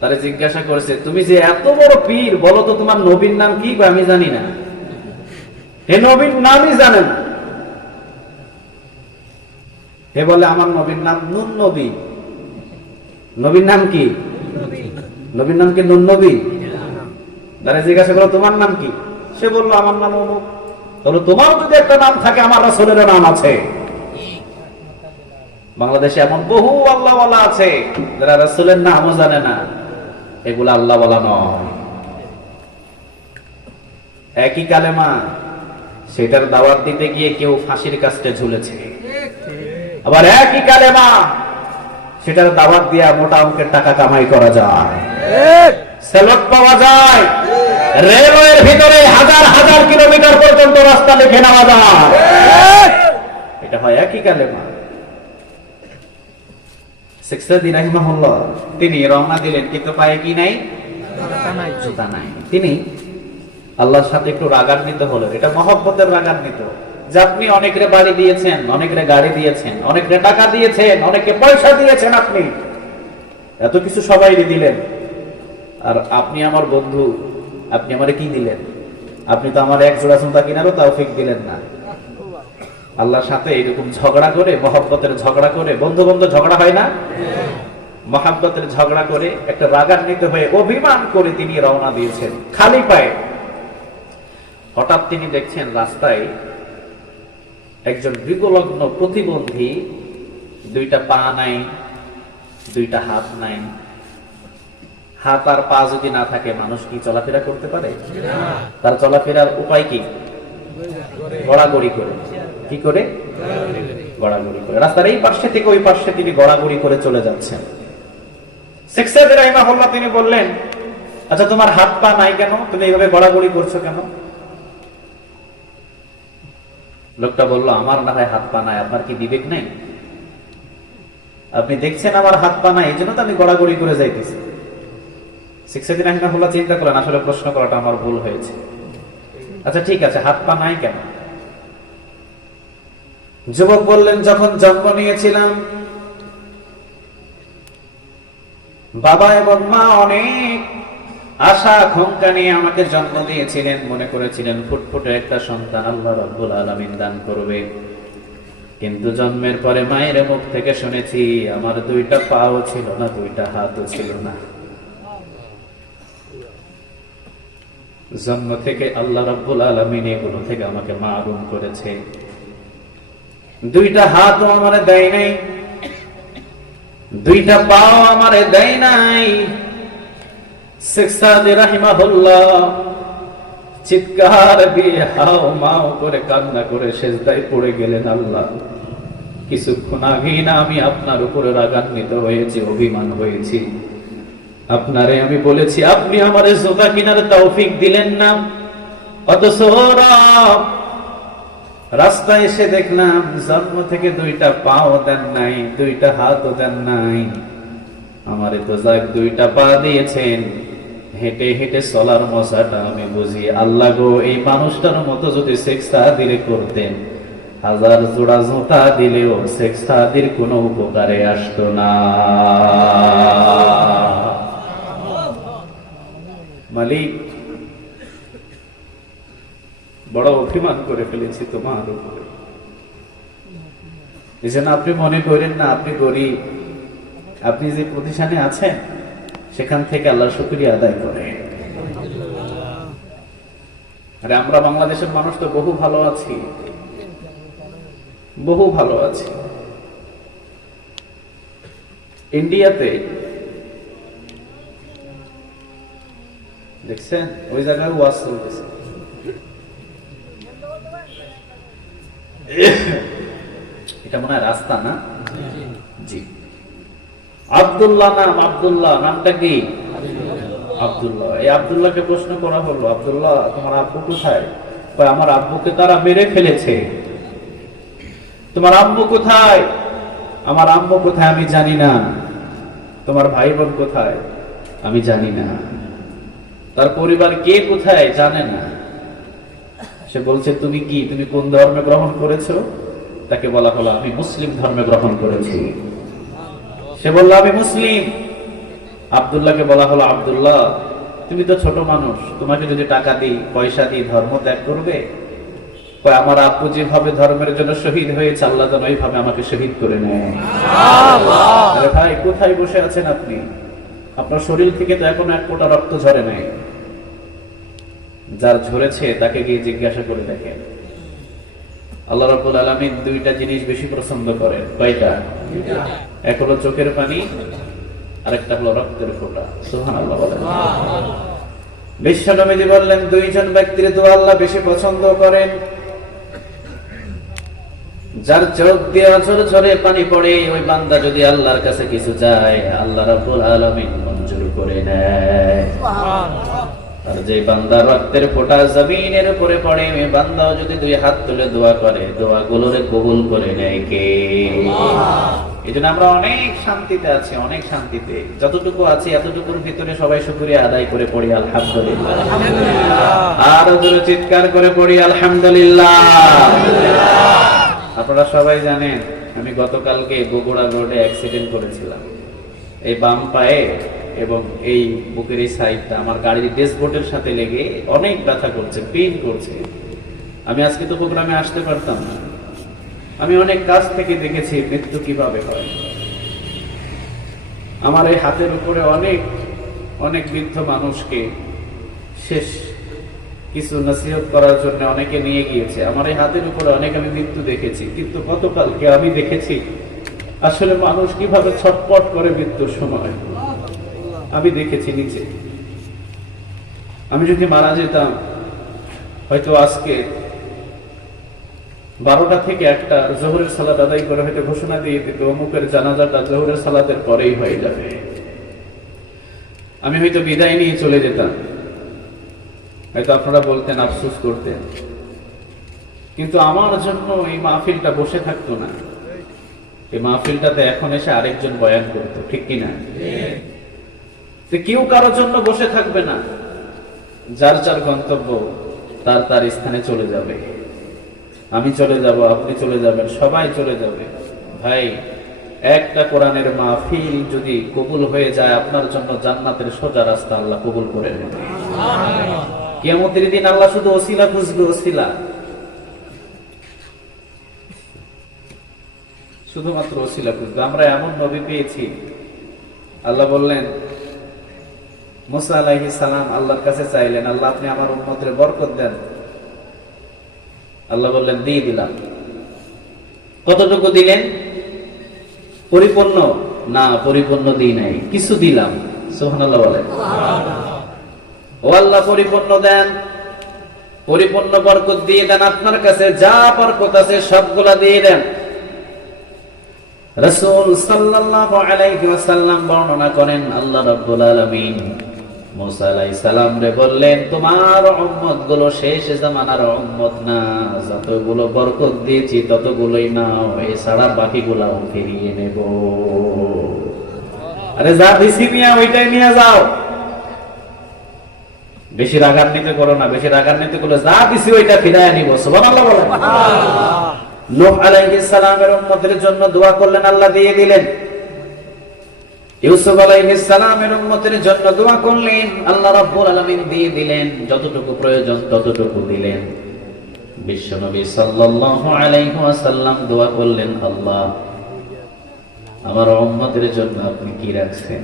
তারে জিজ্ঞাসা করেছে, তুমি যে এত বড় পীর, বলো তো তোমার নবীর নাম কি? আমি জানি না। হে নবীর নামই জানে না। হে বলে আমার নবীর নাম নুন নবী। নবীর নাম কি? নবীর নাম কি নুন নবী? তারা জিজ্ঞাসা করলো তোমার নাম কি? সে বললো আমার নাম অমুক। তাহলে তোমার যদি একটা নাম থাকে, আমার রাসূলের নাম আছে। বাংলাদেশে এমন বহু আল্লাহওয়ালা আছে যারা রাসূলের নামও জানে না, এগুলা আল্লাহওয়ালা নয়। একই কালেমা, সেটার দাওয়াত দিতে গিয়ে কেউ ফাঁসির কাস্টে ঝুলেছে, আবার একই কালেমা, সেটার দাওয়াত দিয়া মোটা অঙ্কের টাকা কামাই করা যায়, সেলট পাওয়া যায়, রেলওয়ের ভিতরে হাজার হাজার কিলোমিটার পর্যন্ত রাস্তা লিখে নেওয়া যায়। এটা হয় একই কালেমা। শেখ সাদী রাহিমাহুল্লাহ তিনি রওনা দিলেন, কিন্তু পায়ে কি নাই? জুতা নাই। তিনি আল্লাহর সাথে একটু রাগান্বিত হলো। এটা মহব্বতের রাগান্বিত, যে আপনি অনেকরে বাড়ি দিয়েছেন, অনেকরে গাড়ি দিয়েছেন, অনেকরে টাকা দিয়েছেন, অনেকে পয়সা দিয়েছেন, আপনি এত কিছু সবাই দিলেন, আর আপনি আমার বন্ধু, আপনি আমারে কি দিলেন? আপনি তো আমার এক জোড়া জুতা কিনারও তৌফিক দিলেন না। আল্লাহর সাথে এরকম ঝগড়া করে, মহব্বতের ঝগড়া করে, বন্ধু বন্ধু ঝগড়া হয় না, মহব্বতের ঝগড়া করে, একটা রাগান্বিত হয়ে অভিমান করে তিনি রওনা দিয়েছেন খালি পায়ে। হঠাৎ তিনি দেখছেন রাস্তায় একজন বিকলগ্ন প্রতিবন্ধী, 2টা পা নাই, 2টা হাত নাই। হাত আর পা যদি না থাকে, মানুষ কি চলাফেরা করতে পারে? তার চলাফেরার উপায় কি? গড়াগড়ি করে। কি করে? গড়াগড়ি করে। রাস্তার এই পাশে থেকে ওই পাশে তিনি গড়াগড়ি করে চলে যাচ্ছেন। শেখ সাদী রাহিমাহুল্লাহ তিনি বললেন, আচ্ছা তোমার হাত পা নাই কেন? তুমি এইভাবে গড়াগড়ি করছো কেন? লোকটা বলল, আমার না হয় হাত পা নাই, আপনার কি বিবেক নেই? আপনি দেখছেন আমার হাত পা নাই, এই জন্য তো আমি গড়াগড়ি করে যাইতেছি। শেখ সাদী রাহিমাহুল্লাহ চিন্তা করলেন, আসলে প্রশ্ন করাটা আমার ভুল হয়েছে। আচ্ছা ঠিক আছে, হাত পা নাই কেন? যুবক বললেন, যখন জন্ম নিয়েছিলাম, বাবা এবং মা অনেক আশা আকাঙ্ক্ষা নিয়ে আমাকে জন্ম দিয়েছিলেন, মনে করেছিলেন ফুটফুটে একটা সন্তান আল্লাহ রাব্বুল আলামিন দান করবে। কিন্তু জন্মের পরে মায়ের মুখ থেকে শুনেছি আমার দুইটা পাও ছিল না, দুইটা হাতও ছিল না। জন্ম থেকে আল্লাহ রাব্বুল আলামিন এগুলো থেকে আমাকে মাহরুম করেছে। দুইটা হাতও আমারে দেয় নাই, দুইটা পাও আমারে দেয় নাই। শেখ সাদি রাহিমাহুল্লাহ চিৎকার দিয়ে হাও মাও করে কান্না করে সেজদায় পড়ে গেলেন। আল্লাহ, কিছুক্ষণ আগেই না আমি আপনার উপরে রাগান্বিত হয়েছি, অভিমান হয়েছি। আপনারে আমি বলেছি আপনি আমারে জোতা কিনার তৌফিক দিলেন না, অথচ রাস্তায় এসে দেখলাম জন্ম থেকে দুইটা পাও দেন নাই, দুইটা হাতও দেন নাই। আমারে তো যাক দুইটা পা দিয়েছেন, হেঁটে হেঁটে চলার মজাটা আমি বুঝি। আল্লাহ গো, এই মানুষটার মতো যদি শেখ সাদির করতেন, হাজার জোড়া জোতা দিলেও শেখ সাদির কোনো উপকারে আসতো না। মালিক, বড় অভিমান করে ফেলেছি তোমার উপরে। এই জন্য আপনি মনে করেন না আপনি গরিব। আপনি যে প্রতিষ্ঠানে আছেন সেখান থেকে আল্লাহর শুকরিয়া আদায় করে। আরে আমরা বাংলাদেশের মানুষ তো বহু ভালো আছি, বহু ভালো আছি। ইন্ডিয়াতে দেখছেন ওই জায়গায় ওয়াজ চলতেছে, এটা মনে হয় রাস্তা না? জি, আব্দুল্লাহ নাম, আব্দুল্লাহ নামটা কি? আব্দুল্লাহ। এই আব্দুল্লাহকে প্রশ্ন করা হলো, আব্দুল্লাহ তোমার আব্বু কোথায়? আমার আব্বুকে তারা মেরে ফেলেছে। তোমার আম্মু কোথায়? আমার আম্মু কোথায় আমি জানি না। তোমার ভাই বোন কোথায়? আমি জানি না। তার পরিবার কে কোথায়? জানে না। সে বলছে তুমি কি, তুমি কোন ধর্মে গ্রহণ করেছো? তাকে বলা হলো আমি মুসলিম ধর্মে গ্রহণ করেছি। সে বলল আমি মুসলিম। আব্দুল্লাহকে বলা হলো আব্দুল্লাহ তুমি তো ছোট মানুষ, তোমাকে যদি টাকা দিই, পয়সা দিই, ধর্ম ত্যাগ করবে? আমার আব্বু যেভাবে ধর্মের জন্য শহীদ হয়েছে, আল্লাহ যেন ওইভাবে আমাকে শহীদ করে নেয়। আরে ভাই, কোথায় বসে আছেন আপনি? আপনার শরীর থেকে তো এখনো এক ফোঁটা রক্ত ঝরে নাই। যার ঝরেছে তাকে গিয়ে জিজ্ঞাসা করে দেখেন। আল্লাহ রাব্বুল আলামিন দুইটা জিনিস বেশি পছন্দ করেন। কয়টা? এক হলো চোখের পানি, আরেকটা হলো রক্তের ফোঁটা। সুবহানাল্লাহ বলেন। বিশ্বনবী বললেন দুইজন ব্যক্তির দোয়া আল্লাহ বেশি পছন্দ করেন। যার চোখ দিয়ে অঝর ঝরে পানি পড়ে, ওই বান্দা যদি আল্লাহর কাছে কিছু চায়, আল্লাহ রাব্বুল আলামিন মঞ্জুর করে নেয়। আর যে বান্দা রক্তের ফোঁটা জমিনের উপরে পড়ে, ওই বান্দাও যদি দুই হাত তুলে দোয়া করে, দোয়াগুলোরে কবুল করে নেয় কে? এই জন্য আমরা অনেক শান্তিতে আছি, অনেক শান্তিতে। যতটুকু আছি এতটুকুর ভিতরে সবাই শুকরিয়া আদায় করে পড়ি আলহামদুলিল্লাহ। আর জোরে চিৎকার করে পড়ি আলহামদুলিল্লাহ। আপনারা সবাই জানেন আমি গতকালকে বগুড়া রোডে অ্যাক্সিডেন্ট করেছিলাম। এই বাম পায়ে এবং এই বুকের এই সাইডটা আমার গাড়ির ড্যাশবোর্ডের সাথে লেগে অনেক ব্যথা করছে, পেইন করছে। আমি আজকে তো প্রোগ্রামে আসতে পারতাম না। আমি অনেক কাছ থেকে দেখেছি মৃত্যু কিভাবে হয়। আমার এই হাতের উপরে অনেক অনেক বৃদ্ধ মানুষকে শেষ কিছু নসিহত করার জন্য অনেকে নিয়ে গিয়েছে। আমার এই হাতের উপরে অনেক আমি মৃত্যু দেখেছি, কিন্তু গতকালকে আমি দেখেছি আসলে মানুষ কিভাবে ছটপট করে মৃত্যুর সময়। আমি দেখেছি নিচে। আমি যদি মারা যেতাম, হয়তো আজকে 12টা থেকে 1টা জোহরের সালাত আদায় করে হয়তো ঘোষণা দিয়ে দিত অমুকের জানাজাটা জোহরের সালাতের পরেই হয়ে যাবে। আমি হয়তো বিদায় নিয়ে চলে যেতাম, হয়তো আপনারা বলতেন, আফসোস করতেন, কিন্তু আমার জন্য এই মাহফিলটা বসে থাকতো না। এই মাহফিলটাতে এখন এসে আরেকজন বয়ান করতো, ঠিক কিনা? কেউ কারোর জন্য বসে থাকবে না। যার যার গন্তব্য তার তার স্থানে চলে যাবে। আমি চলে যাব, আপনি চলে যাবেন, সবাই চলে যাবে। ভাই, একটা কোরআনের মাহফিল যদি কবুল হয়ে যায়, আপনার জন্য জান্নাতের সোজা রাস্তা আল্লাহ কবুল করে নেবে। কিয়ামতের দিন আল্লাহ শুধু ওসিলা খুঁজবে, ওসিলা। শুধুমাত্র ওসিলা খুঁজবে। আমরা এমন নবী পেয়েছি, আল্লাহ বললেন মুসা আলাইহিস সালাম আল্লাহর কাছে চাইলেন, আল্লাহ আপনি আমার উম্মতের বরকত দেন। আল্লাহ বললেন দিয়ে দিলাম। কতটুকু দিলেন? পরিপূর্ণ না, পরিপূর্ণ দিই নাই, কিছু দিলাম। সুবহানাল্লাহ বলেন। ও আল্লাহ পরিপূর্ণ দেন, পরিপূর্ণ বরকত দিয়ে দেন, আপনার কাছে যা বরকত আছে সবগুলা দিয়ে দেন। রাসূল সাল্লাল্লাহু আলাইহি ওয়াসাল্লাম বর্ণনা করেন, আল্লাহ রাব্বুল আলামিন মুসা আলাইহিস সালাম রে বললেন, তোমার উম্মত গুলো শেষ জামানার উম্মত না, যতগুলো বরকত দিয়েছি ততগুলোই নাও, এছাড়া বাকিগুলাও ফিরিয়ে নেব। আরে যা দিছি মিয়া ওইটাই নিয়ে যাও, বেশি রাগান্বিত করো না, বেশি রাগান্বিত করলে যা দিছি ওইটা ফিরায় নিব। সুবহানাল্লাহ বলেন। নূহ আলাইহিস সালামের উম্মতের জন্য দোয়া করলেন, আল্লাহ দিয়ে দিলেন। ইউসুফ আলাইহিস সালামের উম্মতের জন্য দোয়া করলেন, আল্লাহ রাব্বুল আলামিন দিয়ে দিলেন, যতটুকু প্রয়োজন ততটুকু দিলেন। বিশ্বনবী সাল্লাল্লাহু আলাইহি ওয়াসাল্লাম দোয়া করলেন, আল্লাহ আমার উম্মতের জন্য আপনি কি রাখছেন,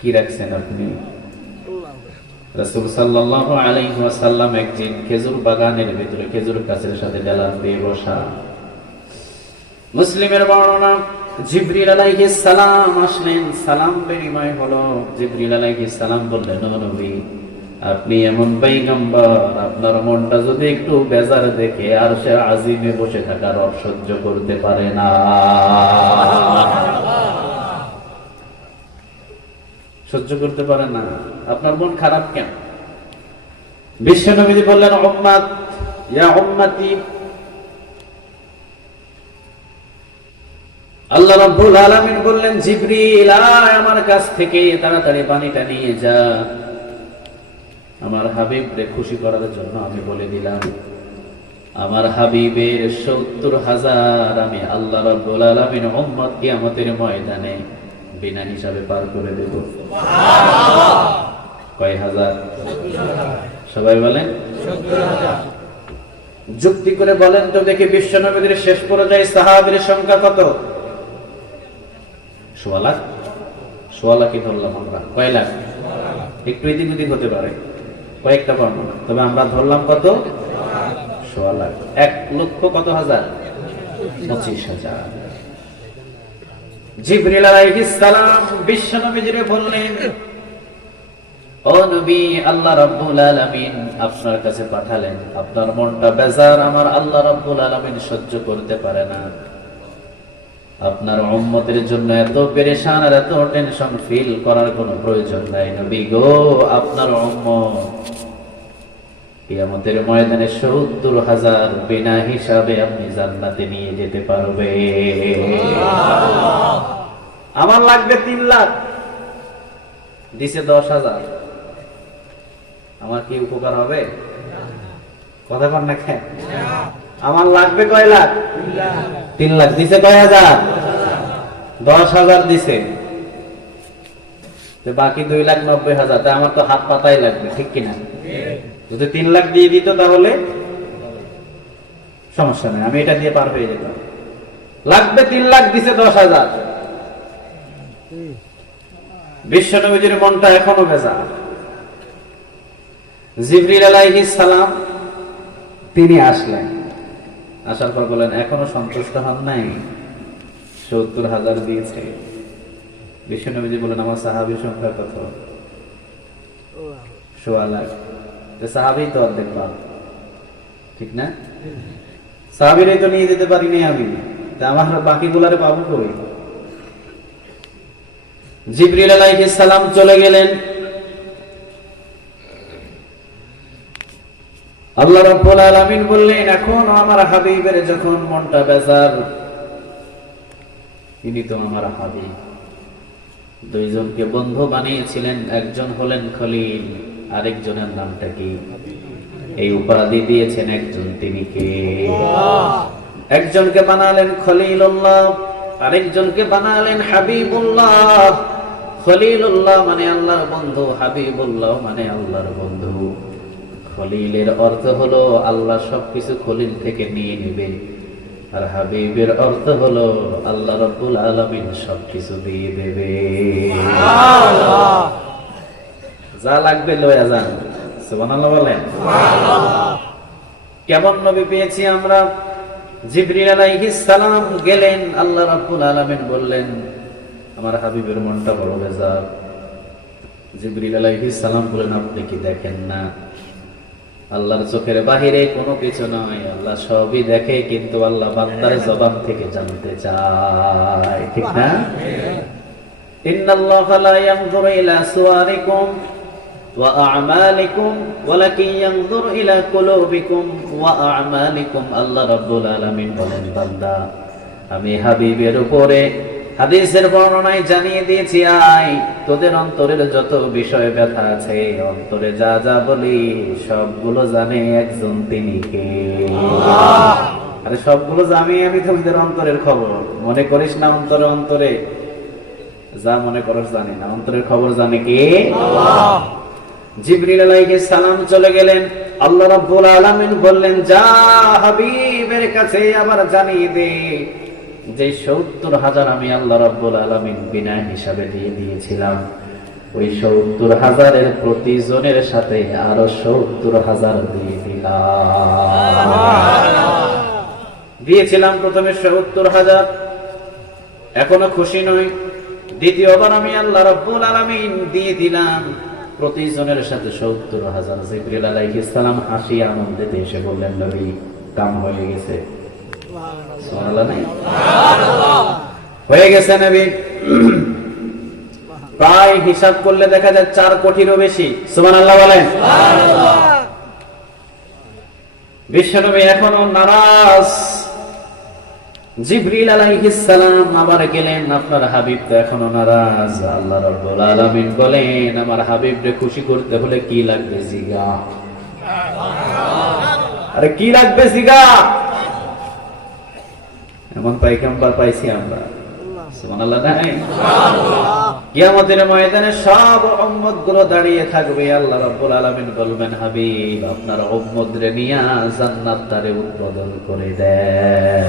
কি রাখছেন আপনি? রাসূল সাল্লাল্লাহু আলাইহি ওয়াসাল্লাম একদিন খেজুর বাগানের ভিতরে খেজুর গাছের সাথে ডালা দিয়ে বসা। মুসলিমের বর্ণনা, জিবরিল আলাইহিস সালাম আসলেন, সালাম বিনিময় হলো। জিবরিল আলাইহিস সালাম বললেন, ও নবী আপনি এমন পয়গম্বর, আপনার মনটা যদি একটু বেজার দেখে আরশে আজিমে বসে থাকা রব সহ্য করতে পারে না, সহ্য করতে পারে না, আপনার মন খারাপ কেন? বিশ্বনবী বললেন, উম্মত ইয়া উম্মতি, আল্লাহ রাব্বুল আলামিন বললেন, জিবরিল আয় আমার কাছ থেকে তাড়াতাড়ি পানিটা নিয়ে যা, আমার হাবিবরে খুশি করার জন্য আমি বলে দিলাম, আমার হাবিবের ৭০,০০০ আমি আল্লাহ রাব্বুল আলামিন উম্মত কিয়ামতের ময়দানে বিনা হিসাবে পার করে দেব। কয় হাজার? সবাই বলেন ৭০,০০০। যুক্তি করে বলেন তো দেখি, বিশ্বনবীর শেষ পর্যায়ে সাহাবীর সংখ্যা কত? ১৬ লাখ। ১৬ লাখই ধরলাম আমরা। কয় লাখ? একটু এদিক ওদিক হতে পারে, কয়েকটা পারবো না, তবে আমরা ধরলাম কত? ১৬ লাখ। ১ লক্ষ কত হাজার? ২৫,০০০। জিবরিল আলাইহিস সালাম বিশ্বনবীকে বললেন, ও নবী আল্লাহ রাব্বুল আলামিন আপনার কাছে পাঠালেন, আপনার মনটা বেজার আমার আল্লাহ রাব্বুল আলামিন সহ্য করতে পারে না, আপনার উম্মতের জন্য এত পেরেশান আর এত টেনশন ফিল করার কোনো প্রয়োজন নাই। নবী গো, আপনার উম্মত কিয়ামতের ময়দানে ৭০,০০০ বিনা হিসাবে আপনি জান্নাতে নিয়ে যেতে পারবে। আমার লাগবে ৩ লাখ, দিছে ১০,০০০, আমার কি উপকার হবে? কথা বল না কেন? আমার লাগবে কয় লাখ? ৩ লাখ। দিছে কয় হাজার? ১০,০০০ দিছে, বাকি 2,90,০০০। তাই আমার তো হাত পাতাই লাগবে, ঠিক কিনা? যদি ৩ লাখ দিয়ে দিত তাহলে সমস্যা নেই, আমি এটা দিয়ে পার পেয়ে যেতাম। লাগবে ৩ লাখ, দিছে ১০,০০০। বিশ্বনবীর মনটা এখনো বেজার। জিবরিল আলাইহিস সালাম তিনি আসলেন, আসার পর বলেন, এখনো সন্তুষ্ট হন নাই? ৭০,০০০ দিয়েছে। বিশ্বনবী বলেন, আমার সাহাবীর সংখ্যা কত? ১৬ লাখ। সাহাবী তো অর্ধেক পাব, ঠিক না? সাহাবীরাই তো নিয়ে যেতে পারিনি আমি, আমার বাকিগুলারে পাবো কই? জিবরিল আলাইহিস সালাম চলে গেলেন। আল্লাহ রাব্বুল আলামিন বললেন, এখন আমার হাবিবের যখন মনটা বেজার, তিনি তো আমার হাবিব, দুইজনকে বন্ধু বানিয়েছিলেন, একজন হলেন খলিল, আরেকজনের নামটা কি? এই উপাধি দিয়েছেন একজন, তিনি কে? একজনকে বানালেন খলিলুল্লাহ, আরেকজনকে বানালেন হাবিবুল্লাহ। খলিলুল্লাহ মানে আল্লাহর বন্ধু, হাবিবুল্লাহ মানে আল্লাহর বন্ধু। খলিলের অর্থ হলো আল্লাহ সবকিছু খলিল থেকে নিয়ে নেবে, আর হাবিবের অর্থ হলো আল্লাহ রাব্বুল আলামিন সবকিছু দিয়ে দেবে। যা লাগবে লয়া যান, সুবহানাল্লাহ বলেন। কেমন নবী পেয়েছি আমরা? জিবরিল আলাইহিস সালাম গেলেন, আল্লাহ রাব্বুল আলামিন বললেন আমার হাবিবের মনটা বড় বেজার। জিবরিল আলাইহিস সালাম বলেন আপনি কি দেখেন না? আল্লাহর চোখের বাহিরে কোনো কিছু নয়, আল্লাহ সবই দেখে, কিন্তু আল্লাহ বান্দার জবান থেকে জানতে চায়, ঠিক না? ইন্নাল্লাহা লা ইয়ানজুরু ইলা সুওয়ারিকুম ওয়া আ'মালিকুম ওয়ালাকিন ইয়ানজুরু ইলা কুলুবিকুম ওয়া আ'মালিকুম। আল্লাহ রাব্বুল আলামিন বলেন বান্দা আমি হাবিবের উপরে হাদিসের বর্ণনায় জানিয়ে দিয়েছি, আয় তোদের অন্তরের যত বিষয় ব্যথা আছে, অন্তরে যা যা বলি সবগুলো জানে একজন, তিনি কে? আরে সবগুলো জানি আমি, তোদের অন্তরের খবর। মনে করিস না অন্তরে অন্তরে যা মনে করস জানি না, অন্তরের খবর জানে কে? জিবরিল আলাইহিস সালাম চলে গেলেন, আল্লাহ রাব্বুল আলামিন বললেন যা হাবিবের কাছে আবার জানিয়ে দে যে ৭০,০০০ আমি আল্লাহ রাব্বুল আলামিন বিনা হিসাবে দিয়ে দিয়েছিলাম, ওই ৭০,০০০-এর প্রতিজনের সাথে আরো ৭০,০০০ দিয়ে দিয়েছিলাম। প্রথমে ৭০,০০০, এখনো খুশি নই। দ্বিতীয়বার আমি আল্লাহ রাব্বুল আলামিন দিয়ে দিলাম প্রতিজনের সাথে ৭০,০০০। জিবরিল আলাইহিস সালাম হাসি আনন্দে এসে বললেন নবী কাম হয়ে গেছে। হয়ে গেছে নবী। প্রায় হিসাব করলে দেখা যায় ৪ কোটিরও বেশি। সুবহানাল্লাহ বলেন। বিশ্বনবী এখনো নারাজ। জিবরিল আলাইহিস সালাম আবার গেলেন, আপনার হাবিব তো এখনো নারাজ। আল্লাহ রাব্বুল আলামিন বলেন আমার হাবিবকে খুশি করতে হলে কি লাগবে জিগা। আরে কি লাগবে জিগা? এমন পাইকাম্বার পাইছি আমরা, সুবহানাল্লাহ নাই? কিয়ামতের ময়দানে সব উম্মত গুলো দাঁড়িয়ে থাকবে, আল্লাহ রাব্বুল আলামিন বলবেন হাবিব আপনার উম্মতরে নিয়া জান্নাত দ্বারে উদ্বোধন করে দেন।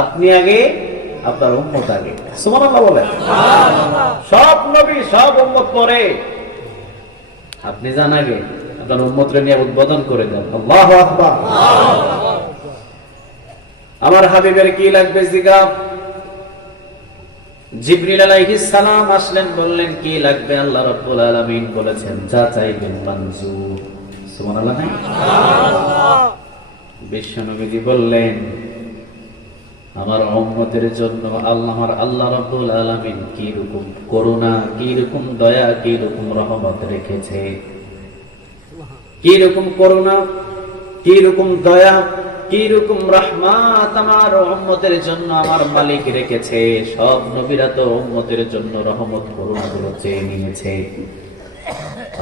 আপনি আগে, আপনার উম্মত আগে। সুবহানাল্লাহ বলেন। সব নবী সব উম্মত পরে, আপনি যান আগে, আপনার উম্মতরে নিয়ে উদ্বোধন করে দেন। আল্লাহু আকবার। আমার হাবিবের কি লাগবে জিগা। জিবরিল আলাইহিস সালাম আসলেন, বললেন কি লাগবে? আল্লাহ রাব্বুল আলামিন বলেছেন যা চাইবেন মঞ্জুর। সুবহানাল্লাহ। বিশ্বনবী বললেন আমার উম্মতের জন্য আল্লাহ রাব্বুল আলামিন কি রকম করুণা, কি রকম দয়া, কি রকম রহমত রেখেছে, কি রকম করুণা, কি রকম দয়া, কি রকম রহমত আমার উম্মতের জন্য আমার মালিক রেখেছে। সব নবীরা তো উম্মতের জন্য রহমত করুণা গুলো চেয়ে নিয়েছে।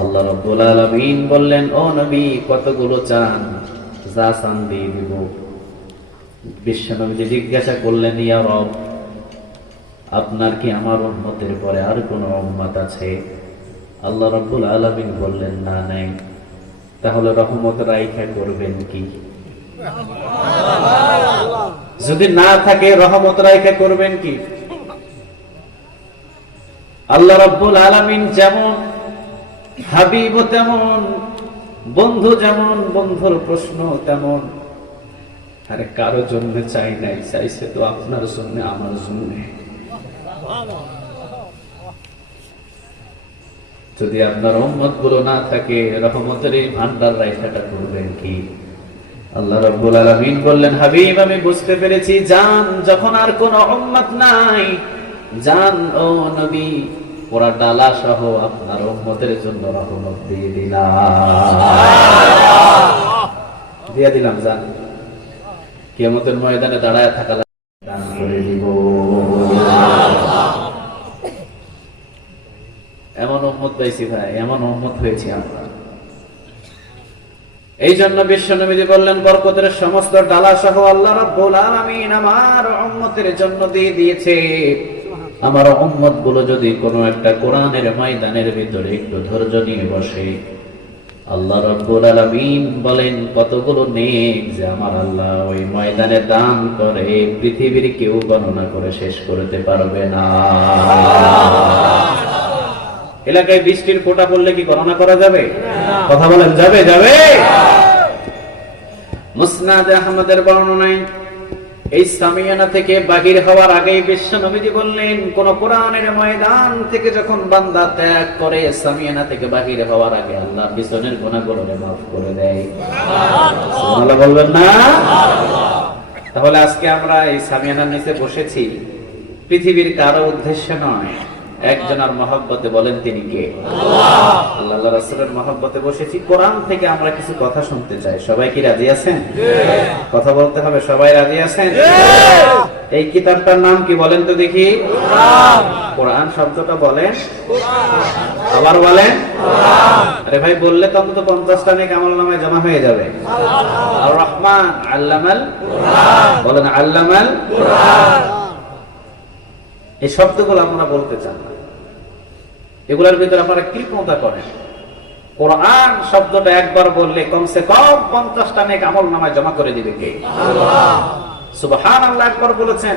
আল্লাহ রাব্বুল আলামিন বললেন ও নবী কতগুলো চান? যা চান দিয়ে দিব। বিশ্বনবী জিজ্ঞাসা করলেন ইয়া রব আপনার কি আমার উম্মতের পরে আর কোন উম্মত আছে? আল্লাহ রাব্বুল আলামিন বললেন না নাই। তাহলে রহমত রাইখা করবেন কি? যদি না থাকে রহমত রাইখা করবেন কি? আল্লাহ রাব্বুল আলামিন যেমন, হাবিব তেমন, বন্ধু যেমন, বন্ধুর প্রশ্ন তেমন। আরে কারো জন্য চাই নাই, চাইছে তো আপনার জন্য, আমার জন্য। যদি আপনার উম্মত গুলো না থাকে রহমতের এই ভান্ডার রাইখাটা করবেন কি? আল্লাহ রাব্বুল আলামিন বললেন হাবিব আমি বুঝতে পেরেছি, জান যখন আর কোন উম্মত নাই, জান ও নবী পুরা ডালা সহ আপনার উম্মতের জন্য রহমত দিয়ে দিলাম জান। কিয়ামতের ময়দানে দাঁড়ায় থাকা দান করে দিব। এমন উম্মত পাইছি ভাই, এমন উম্মত হয়েছি আমরা। এই জন্য বিশ্বনবী বললেন বরকতের সমস্ত ডালা সহ আল্লাহ রাব্বুল আলামিন আমার উম্মতের জন্য দিয়ে দিয়েছে। আমার উম্মত গুলো যদি কোনো একটা কোরআনের ময়দানের ভিতরে একটু ধৈর্য নিয়ে বসে, আল্লাহ রাব্বুল আলামিন বলেন, কতগুলো নেক যে আমার আল্লাহ ওই ময়দানে দান করে পৃথিবীর কেউ গণনা করে শেষ করতে পারবে না। এলাকায় বৃষ্টির ফোঁটা পড়লে কি গণনা করা যাবে? কথা বলেন, যাবে? যাবে। মুসনাদে আহমদের বর্ণনায় এই সামিয়ানা থেকে বাহির হওয়ার আগেই বিশ্ব নবীজি বললেন, কোন কোরআনের ময়দান থেকে যখন বান্দা ত্যাগ করে সামিয়ানা থেকে বাহির হওয়ার আগে আল্লাহ পিছনের গুনাহগুলোকে মাফ করে দেয়। সুবহানাল্লাহ বলবেন না? তাহলে আজকে আমরা এই সামিয়ানার নিচে বসেছি পৃথিবীর কারো উদ্দেশ্য নয়, একজনের মহব্বতে। বলেন তিনি কে? আল্লাহ রাসূলের মহব্বতে বসেছি। কোরআন থেকে আমরা কিছু কথা শুনতে চাই। সবাই কি রাজি আছেন? কথা বলতে হবে। সবাই রাজি আছেন? এই কিতাবটার নাম কি বলেন তো দেখি? কোরআন শব্দটা বলেন, আবার বলেন। আরে ভাই, বললে তো অন্তত 50টা নেক আমলনামায় জমা হয়ে যাবে। আর রহমান আল্লামাল কোরআন, বলেন আল্লামাল কোরআন। এই শব্দগুলো আমরা বলতে চান না, এগুলোর ভিতরে আপনারা কৃপণতা করেন। কোরআন শব্দটা একবার বললে কমসে কম 50টা নেক আমলনামায় জমা করে দিবে কে? আল্লাহ। সুবহানাল্লাহ একবার বলেছেন।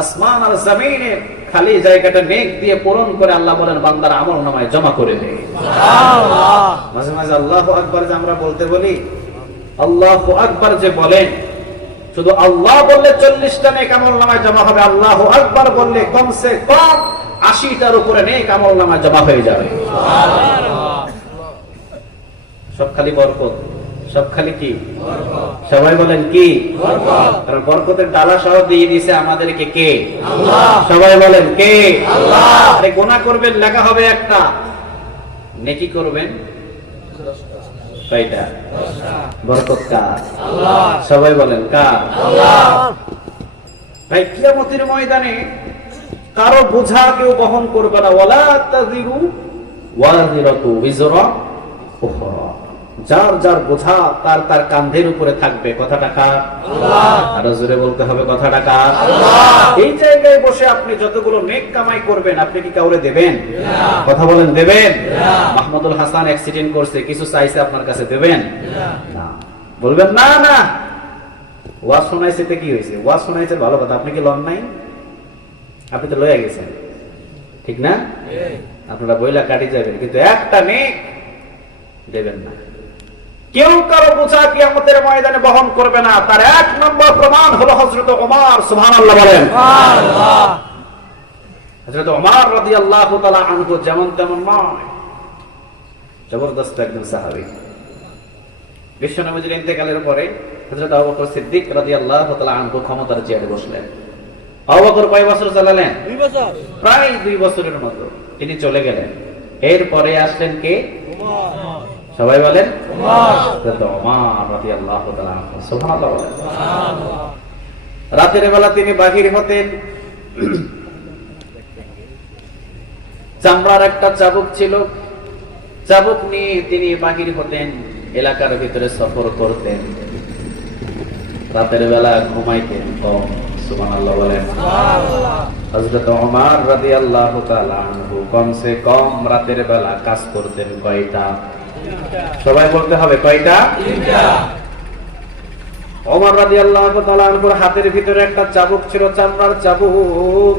আসমান আর জমিনের খালি জায়গাটা নেক দিয়ে পূরণ করে আল্লাহ বলেন বান্দার আমলনামায় জমা করে দেয়। সুবহানাল্লাহ। মাঝে মাঝে আল্লাহু আকবার যে আমরা বলতে বলি, আল্লাহু আকবার যে বলেন, শুধু আল্লাহ বললে 40টা নেক আমলনামায় জমা হবে, আল্লাহু আকবার বললে কমসে কম 80টার উপরে নেক আমলনামায় জমা হয়ে যাবে। সুবহানাল্লাহ। সব খালি বরকত, সব খালি কি? বরকত। সবাই বলেন কি? বরকত। কারণ বরকতের ডালা সহ দিয়ে দিয়েছে আমাদেরকে কে? আল্লাহ। সবাই বলেন কে? আল্লাহ। আরে গুনাহ করবেন লেখা হবে একটা, নেকি করবেন কয়টা? 10টা। বরকত কার? আল্লাহ। সবাই বলেন কার? আল্লাহ। ভাই, কিয়ামতের ময়দানে কারো বোঝা কেউ বহন করবে না। ওয়ালা তাযিরু ওয়াযিরাতু বিজরা উখরা। যার যার বোঝা তার তার কাঁধের উপরে থাকবে। কথাটা কার? আল্লাহ। আরো জোরে বলতে হবে, কথাটা কার? আল্লাহ। এই জায়গায় বসে আপনি যতগুলো নেক কামাই করবেন, আপনি কি কাউরে দেবেন? না। কথা বলেন, দেবেন? না। মাহমুদুল হাসান অ্যাক্সিডেন্ট করছে, কিছু চাইছে আপনার কাছে, দেবেন? না। বলবেন না না, ওয়াজ শোনাইছে তে কি হয়েছে? ওয়াজ শোনাইছে ভালো কথা, আপনি কি লন নাই? আপনি তো লয়ে গেছেন, ঠিক না? আপনারা বইলা কাটি যাবেন, কিন্তু একটা নেক দেবেন না। কেউ কারো বোঝা কিয়ামতের ময়দানে বহন করবে না। তার এক নম্বর প্রমাণ হলো হযরত ওমর। সুবহানাল্লাহ বলেন। সুবহানাল্লাহ। হযরত ওমর রাদিয়াল্লাহু তাআলা আনহু যেমন তেমন নয়, জবরদস্ত একজন সাহাবী। বিশ্বনবীর ইন্তেকালের পরে হযরত আবু বকর সিদ্দিক রাদিয়াল্লাহু তাআলা আনহু ক্ষমতার চেয়ারে বসলেন। আবু বকর কয় বছর চালালেন? 2 বছর। প্রায় 2 বছরের মতো তিনি চলে গেলেন। এরপরে আসলেন কে? ওমর। সবাই বলেন ওমর। হযরত ওমর রাদিয়াল্লাহু তাআলা আনহু। সুবহানাল্লাহ বলেন। সুবহানাল্লাহ। রাতের বেলা তিনি বাহির হতেন, চামড়ার একটা চাবুক ছিল, চাবুক নিয়ে তিনি বাহির হতেন, এলাকার ভিতরে সফর করতেন। রাতের বেলা ঘুমাইতেন কম। সুবহানাল্লাহ বলেন। সুবহানাল্লাহ। হযরত ওমর রাদিয়াল্লাহু তাআলা আনহু কমসে কম রাতের বেলা কাজ করতেন কয়টা? 3টা। সবাই বলতে হবে কয়টা? 3টা। ওমর রাদিয়াল্লাহু তাআলা আনহুর হাতের ভিতরে একটা চাবুক ছিল, চামড়ার চাবুক।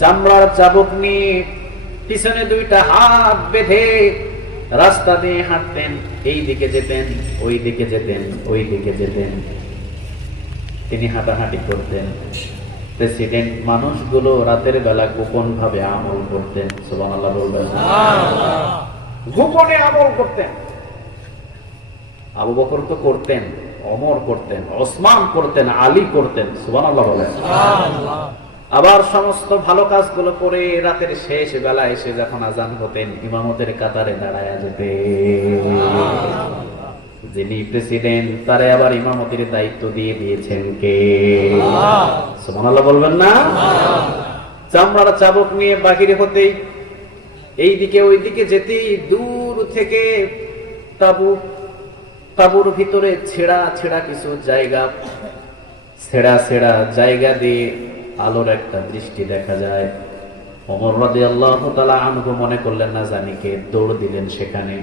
চামড়ার চাবুক নিয়ে পিছনে 2টা হাত বেঁধে রাস্তা দিয়ে হাঁটতেন। এই দিকে যেতেন, ওই দিকে যেতেন, ওই দিকে যেতেন। তিনি হাঁটাহাঁটি করতেন। প্রেসিডেন্ট মানুষগুলো রাতের বেলা গোপন ভাবে আমল করতেন। সুবহানাল্লাহ বলবেন। সুবহানাল্লাহ। গোপনে আমল করতেন। আবু বকর তো করতেন, ওমর করতেন, ওসমান করতেন, আলী করতেন। সুবহানাল্লাহ বলেন। সুবহানাল্লাহ। আবার সমস্ত ভালো কাজগুলো করে রাতের শেষ বেলা এসে যখন আজান হতেন, ইমামতের কাতারে দাঁড়ায়া যেতেন। যিনি প্রেসিডেন্ট তারে আবার ইমামতির দায়িত্ব দিয়ে দিয়েছেন কে? আল্লাহ। সুবহানাল্লাহ বলবেন না? চামড়ার চাবুক নিয়ে বাহির হতেই, এই দিকে ওই দিকে যেতেই দূর থেকে তাবুর ভিতরে ছেঁড়া ছেঁড়া কিছু জায়গা, ছেঁড়া ছেঁড়া জায়গা দিয়ে আলোর একটা দৃষ্টি দেখা যায়। ওমর রাদিয়াল্লাহু তাআলা আনহু মনে করলেন না জানি কে, দৌড় দিলেন সেখানে।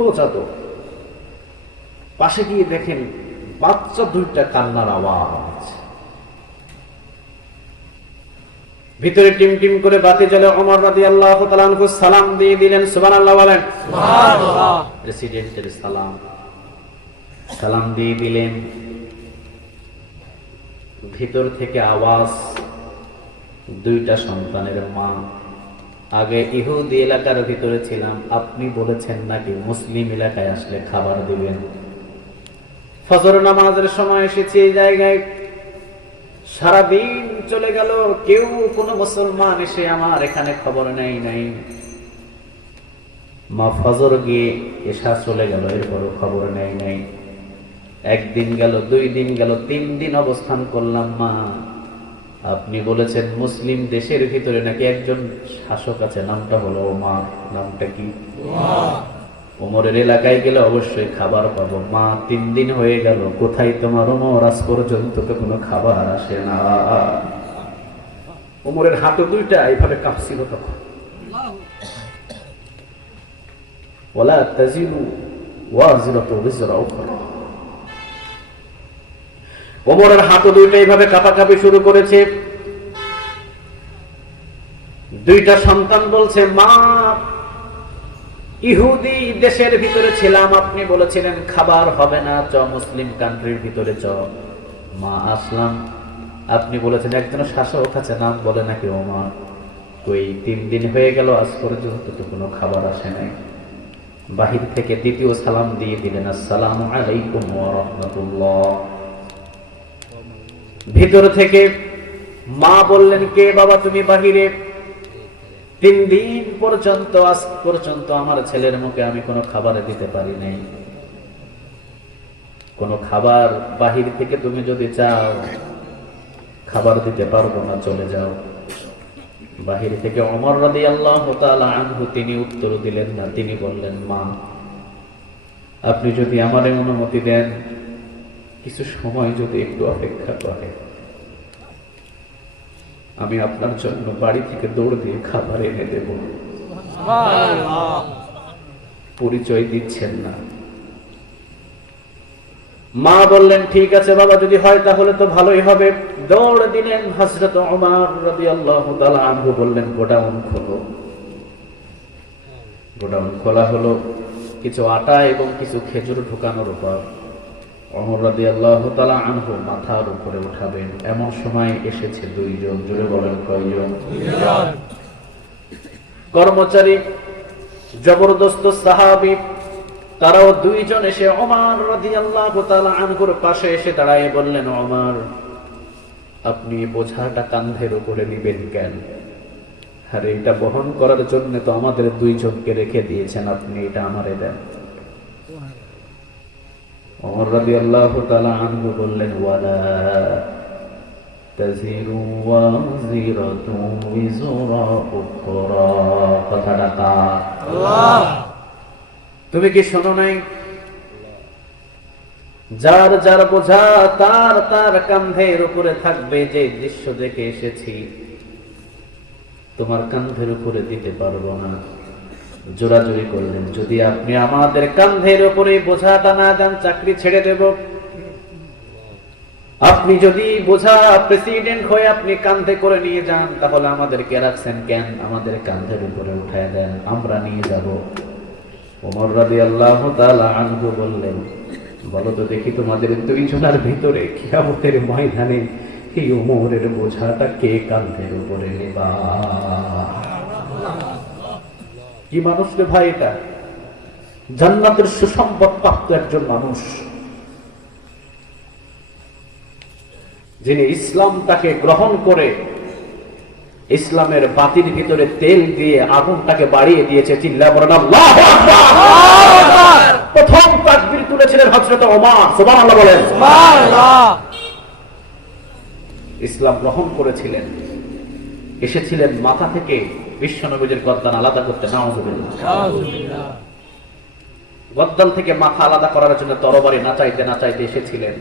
সোজা তো পাশে গিয়ে দেখেন বাচ্চা দুইটা কান্নার আওয়াজ। ভিতরে টিম টিম করে বাতি জ্বলে। ওমর রাদিয়াল্লাহু তাআলা আনহু সালাম দিয়ে দিলেন। সুবহানাল্লাহ বলেন। সুবহানাল্লাহ। প্রেসিডেন্টের সালাম, সালাম দিয়ে দিলেন। ভিতর থেকে আওয়াজ, দুইটা সন্তানের মা। আগে ইহুদি এলাকার ভিতরে ছিলাম, আপনি বলেছেন নাকি মুসলিম এলাকায় আসলে খাবার দিবেন। ফজর নামাজের সময় এসেছি এই জায়গায়, সারাদিন চলে গেল, কেউ কোনো মুসলমান এসে আমার এখানে খবর নেই নাই। মা ফজর গিয়ে এসা চলে গেল, এরপরও খবর নেই নাই। একদিন গেল, 2 দিন গেল, 3 দিন অবস্থান করলাম। মা আপনি বলেছেন মুসলিম দেশের ভিতরে নাকি একজন শাসক আছে, নামটা হলো ওমর। নামটা কি? ওমরের এলাকায় গেলে অবশ্যই খাবার পাবো। মা 3 দিন হয়ে গেল, কোথায় তোমার ওমর? আজ পর্যন্ত তো কোনো খাবার আসে না। ওমরের হাতে দুইটা এইভাবে কাঁপছিল তখন। ওয়ালা তাজিরু ওয়াজিরাতু বিজরা উখরা। ওমরের হাত দুইটা এইভাবে কাঁপাকাঁপি শুরু করেছে। দুইটা সন্তান বলছে, মা ইহুদি দেশের ভিতরে ছিলাম, আপনি বলেছিলেন খাবার হবে না, চ মুসলিম কান্ট্রির ভিতরে চ। মা আসলাম, আপনি বলেছেন একজন শাসক আছে, নাম বলে নাকি ওমর। কই 3 দিন হয়ে গেল, আজ পর্যন্ত তো কোনো খাবার আসে নাই। বাহির থেকে দ্বিতীয় সালাম দিয়ে দিলেন, আসসালামু আলাইকুম ওয়া রাহমাতুল্লাহ। ভিতর থেকে মা বললেন, কে বাবা তুমি বাহিরে? 3 দিন পর্যন্ত, আজ পর্যন্ত আমার ছেলের মুখে আমি কোনো খাবার দিতে পারি নাই। কোনো খাবার বাহির থেকে তুমি যদি চাও, খাবার দিতে পারবো না, চলে যাও। বাহির থেকে ওমর রাদিয়াল্লাহু তাআলা আনহু তিনি উত্তর দিলেন না। তিনি বললেন, মা আপনি যদি আমারে অনুমতি দেন, কিছু সময় যদি একটু অপেক্ষা করে, আমি আপনার জন্য বাড়ি থেকে দৌড় দিয়ে খাবার এনে দেব। পরিচয় দিচ্ছেন না। মা বললেন, ঠিক আছে বাবা, যদি হয় তাহলে তো ভালোই হবে। দৌড় দিলেন। হযরত ওমর রাদিয়াল্লাহু তাআলা আনহু বললেন, গোডাউন খোলো। গোডাউন খোলা হলো, কিছু আটা এবং কিছু খেজুর ঢুকানোর উপর। ওমর রাদিয়াল্লাহু তাআলা আনহু মাথার উপরে উঠাবেন, এমন সময় এসেছে 2 জন। জোরে বলেন, কয়জন? 2 জন। কর্মচারী, জবরদস্ত সাহাবী, তারাও 2 জন এসে ওমর রাদিয়াল্লাহু তাআলা আনহুর পাশে এসে দাঁড়ায় বললেন, ওমর আপনি বোঝাটা কাঁধের উপরে নেবেন কেন? আরে এটা বহন করার জন্য তো আমাদের 2 জনকে রেখে দিয়েছেন, আপনি এটা আমারে দেন। ওমর রাদিয়াল্লাহু তাআলা আনহু বললেন, ওয়ালা তাজিরু ওয়াজিরাতু বিজরা উখরা। কথাটা কার? আল্লাহ। তুমি কি শোনো নাই? যার যার বোঝা তার তার কাঁধের উপরে থাকবে। যে দৃশ্য দেখে এসেছি, তোমার কাঁধের উপরে দিতে পারবো না। জোরাজুরি করলেন, যদি আপনি আমাদের কাঁধের উপরে বোঝাটা না দেন, চাকরি ছেড়ে দেব। আপনি যদি বোঝা প্রেসিডেন্ট হয়ে আপনি কাঁধে করে নিয়ে যান, তাহলে আমাদেরকে রাখছেন কেন? আমাদের কাঁধের উপরে উঠায় দেন, আমরা নিয়ে যাব। ওমর রাদিয়াল্লাহু তাআলা আনহু বললেন, বলো তো দেখি তোমাদের 2 জনের ভিতরে কিয়ামতের ময়দানে এই ওমরের বোঝাটা কে কাঁধের উপরে নেবা? কি মানুষ রে ভাই এটা! জান্নাতের সুসম্পদ প্রাপ্ত একজন মানুষ, যিনি ইসলামটাকে গ্রহণ করে ইসলামের বাতির ভিতরে তেল দিয়ে আগুনটাকে বাড়িয়ে দিয়েছে। চিল্লায়ে বলেন আল্লাহু আকবার। প্রথম তাকবীর তুলেছিলেন হযরত ওমর। সুবহানাল্লাহ বলেন। সুবহানাল্লাহ। ইসলাম গ্রহণ করেছিলেন, এসেছিলেন মাথা থেকে বিশ্বনবীর গর্দান আলাদা করতে। নাউযুবিল্লাহ। গর্দান থেকে মাথা আলাদা করার জন্য তরবারি নাচাইতে নাচাইতে এসেছিলেন,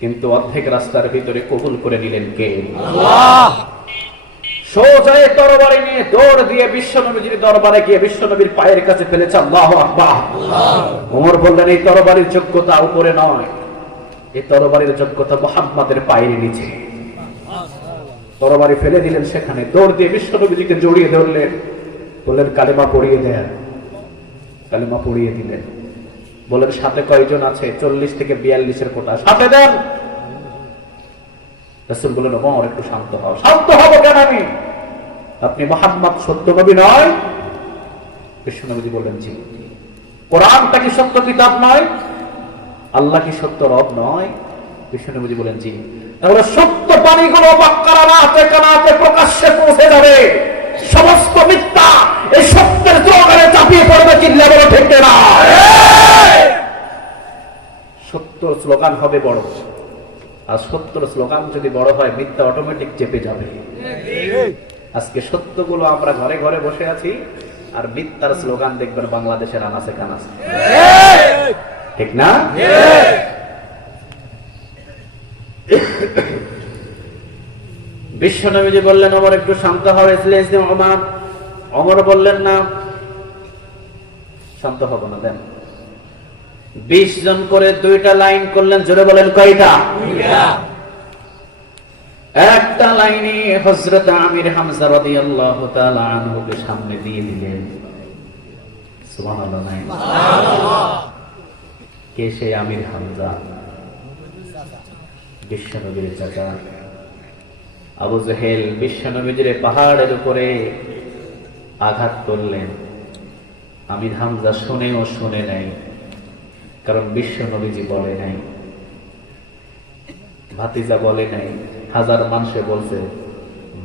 কিন্তু অর্ধেক রাস্তার ভিতরে কবুল করে নিলেন কে? আল্লাহ। সোজা তরবারি নিয়ে দৌড় দিয়ে বিশ্বনবীর দরবারে গিয়ে বিশ্বনবীর পায়ের কাছে ফেলেছে। আল্লাহু আকবার। ওমর বললেন, এই তরবারির যোগ্যতা উপরে নয়, এই তরবারির যোগ্যতা মুহাম্মাদের পায়ের নিচে। তরবারি ফেলে দিলেন সেখানে, দৌড় দিয়ে বিশ্বনবীকে জড়িয়ে ধরলেন, বললেন কালেমা পড়িয়ে দেন। কালেমা পড়িয়ে দিলেন। বলেন সাথে কয়জন আছে? 40 থেকে 42-এর কোটা, সাথে দেন। রাসূল বললেন, ওমর একটু শান্ত হও। শান্ত হব কেন আমি? আপনি মুহাম্মদ সত্য নবী নয়? বিশ্বনবী বললেন, জি। কোরআনটা কি সত্য কিতাব নয়? আল্লাহ কি সত্য রব নয়? বিশ্বনবী বলেন, জি। তাহলে সত্য বাণীগুলো মক্কার আনাচে কানাচে প্রকাশ্যে পৌঁছে যাবে, সমস্ত মিথ্যা এই সত্যের জোগাড়ে চাপিয়ে পড়বে। চিল্লা বলো ঠিক না? সত্য স্লোগান হবে বড়, আর সত্যর স্লোগান যদি বড় হয় মিথ্যা অটোমেটিক চেপে যাবে। আজকে সত্যগুলো আমরা ঘরে ঘরে বসে আছি, আর মিথ্যার স্লোগান দেখবেন বাংলাদেশের আনাচে কানাচে, ঠিক না? বিশ্বনবীজি বললেন, ওমর একটু শান্ত হও। ওমর বললেন, না শান্ত হব না, দেন। 20 জন করে 2টা লাইন করলেন। জোরে বলেন, কয়টা? একটা লাইনে হযরত আমির হামজা রাদিয়াল্লাহু তাআলা আনহুকে সামনে দিয়ে দিলেন। সুবহানাল্লাহ। সুবহানাল্লাহ। কে সে আমির হামজা? বিশ্বনবীর চাচা আবু জেহেল বিশ্বনবীর পাহাড়ের উপরে আঘাত করলেন। আমির হামজা শুনেও শুনে নাই, কারণ বিশ্বনবীজি বলে নাই, ভাতিজা বলে নাই। হাজার মানুষে বলছে,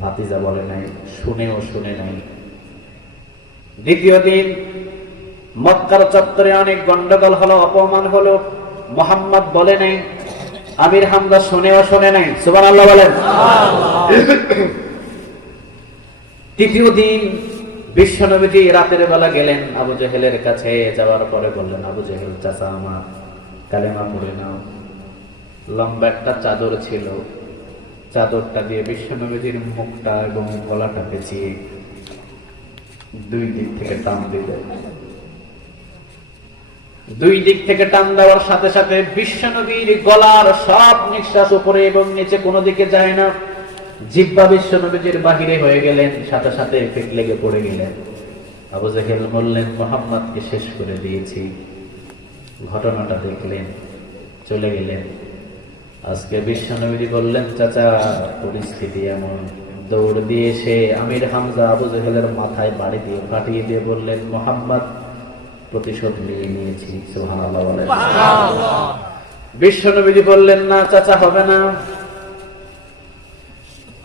ভাতিজা বলে নাই, শুনেও শুনে নাই। দ্বিতীয় দিন মক্কার চত্বরে অনেক গন্ডগোল হলো, অপমান হলো। মুহাম্মদ বলে নাই, আমির হামজা শুনেও শুনে নাই। সুবহানাল্লাহ বলেন। তৃতীয় দিন বিশ্বনবীজি রাতের বেলা গেলেন আবু জেহেলের কাছে। যাওয়ার পরে বললেন, আবু জেহেল চাচা আমার, কালেমা পড়ে নাও। লম্বা একটা চাদর ছিল, চাদরটা দিয়ে বিশ্বনবীজির মুখটা এবং গলাটা পেঁচিয়ে 2 দিক থেকে টান দিলেন। 2 দিক থেকে টান দেওয়ার সাথে সাথে বিশ্বনবীর গলার সব নিঃশ্বাস উপরে এবং নিচে কোনো দিকে যায় না। জিহ্বা বিশ্বনবীজির বাহিরে হয়ে গেলেন, সাথে সাথে পেট লেগে পড়ে গেলেন। আবু জেহেল বললেন, মুহাম্মদকে শেষ করে দিয়েছি। ঘটনাটা দেখলেন, চলে গেলেন। আজকে বিশ্বনবী বললেন, চাচা পরিস্থিতি এমন। দৌড় দিয়ে এসে আমির হামজা আবু জেহেলের মাথায় বাড়ি দিয়ে কাটিয়ে দিয়ে বললেন, মুহাম্মদ প্রতিশোধ নিয়ে নিয়েছি। সুবহানাল্লাহ বলেন। বিশ্বনবী বললেন, না চাচা, হবে না।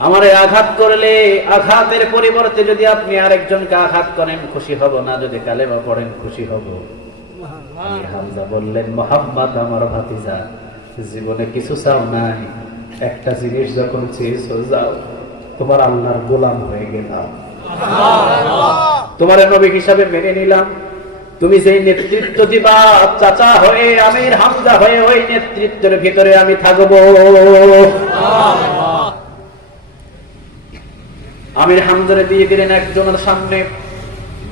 আমারে আঘাত করলে আঘাতের পরিবর্তে যদি আপনি আরেকজনকে আঘাত করেন খুশি হব না, যদি কালেমা পড়েন খুশি হব। আমির হামজা বললেন, মুহাম্মদ আমার ভাতিজা, জীবনে কিছু চাও নাই, একটা জিনিস যখন চেয়েছো, যাও, তোমার আল্লাহর গোলাম হয়ে গেলাম, তোমার নবী হিসাবে মেনে নিলাম। তুমি যে নেতৃত্ব দিবা চাচা হয়ে, আমির হামজা হয়ে, ওই নেতৃত্বের ভিতরে আমি থাকবো। আমির হামজারে দিয়ে দিলেন একজনের সামনে,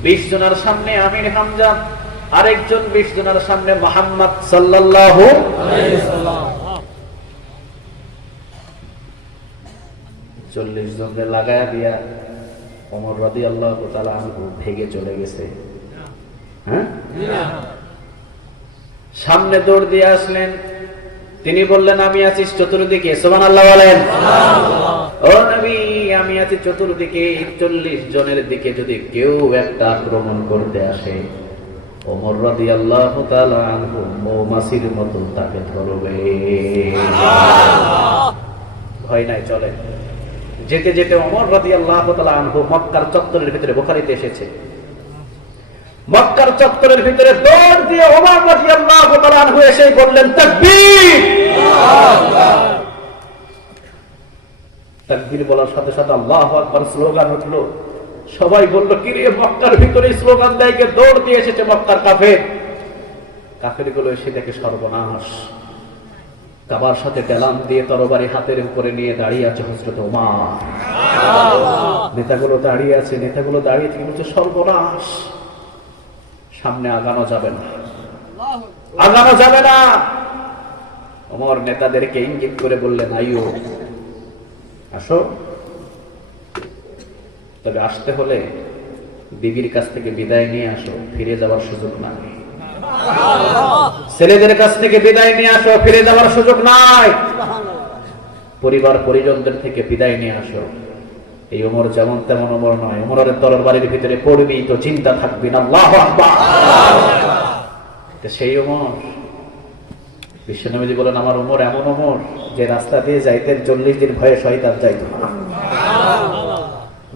20 জনের সামনে আমির হামজা, আরেকজন 20 জনের সামনে মুহাম্মদ সাল্লাল্লাহু আলাইহি ওয়াসাল্লাম। 40 জনকে লাগায়া দিয়া ওমর রাদিয়াল্লাহু তাআলা আনহু ভেগে চলে গেছে। হ্যাঁ, সামনে দৌড় দিয়ে আসলেন। তিনি বললেন, আমি আছি চতুর্দিকে। সুবহানাল্লাহ বলেন। ও নবী, আমি আছি চতুর্দিকে। 40 জনের দিকে যদি কেউ একটা আক্রমণ করতে আসে, ওমর রাদিয়াল্লাহু তাআলা আনহু মৌমাছির মতো তাকে ধরবে। ভয় নাই, চলে। যেতে যেতে ওমর রাদিয়াল্লাহু তাআলা আনহু মক্কার চত্বরের ভিতরে, বুখারীতে এসেছে, মক্কার চত্বরের ভিতরে দৌড় দিয়ে ওমর রাদিয়াল্লাহু তাআলা আনহু এসে বললেন, তাকবীর। তাকবীর বলার সাথে সাথে আল্লাহু আকবার স্লোগান উঠলো। সবাই বলল, কি রে, মক্কার ভিতরে স্লোগান দেয় কে? দৌড় দিয়ে এসেছে মক্কার কাফের। কাফেরগুলো এসে দেখে সর্বনাশ। কাবার সাথে তেলাম দিয়ে তরবারি হাতের উপরে নিয়ে দাঁড়িয়ে আছে হযরত ওমর। নেতাগুলো দাঁড়িয়ে আছে, নেতাগুলো দাঁড়িয়ে থেকে বলছে সর্বনাশ, সামনে আগানো যাবে না, আগানো যাবে না। ওমর নেতাদেরকে ইঙ্গিত করে বললেন, আইয়ো আসো, তবে আসতে হলে বিবির কাছ থেকে বিদায় নিয়ে আসো, ফিরে যাওয়ার সুযোগ নাই। ছেলেদের কাছ থেকে বিদায় নিয়ে আসো, ফিরে যাওয়ার সুযোগ নাই। পরিবার পরিজনদের থেকে বিদায় নিয়ে আসো। এই ওমর যেমন তেমন ওমর নয়, ওমরের তরবারির ভিতরে পড়বি তো চিন্তা থাকবি না। আল্লাহু আকবার। সেই ওমর, বিশ্বনবীজি বলেন আমার ওমর এমন ওমর যে রাস্তা দিয়ে যাইতেন 40 দিন ভয়ে শয়তান যাইত না।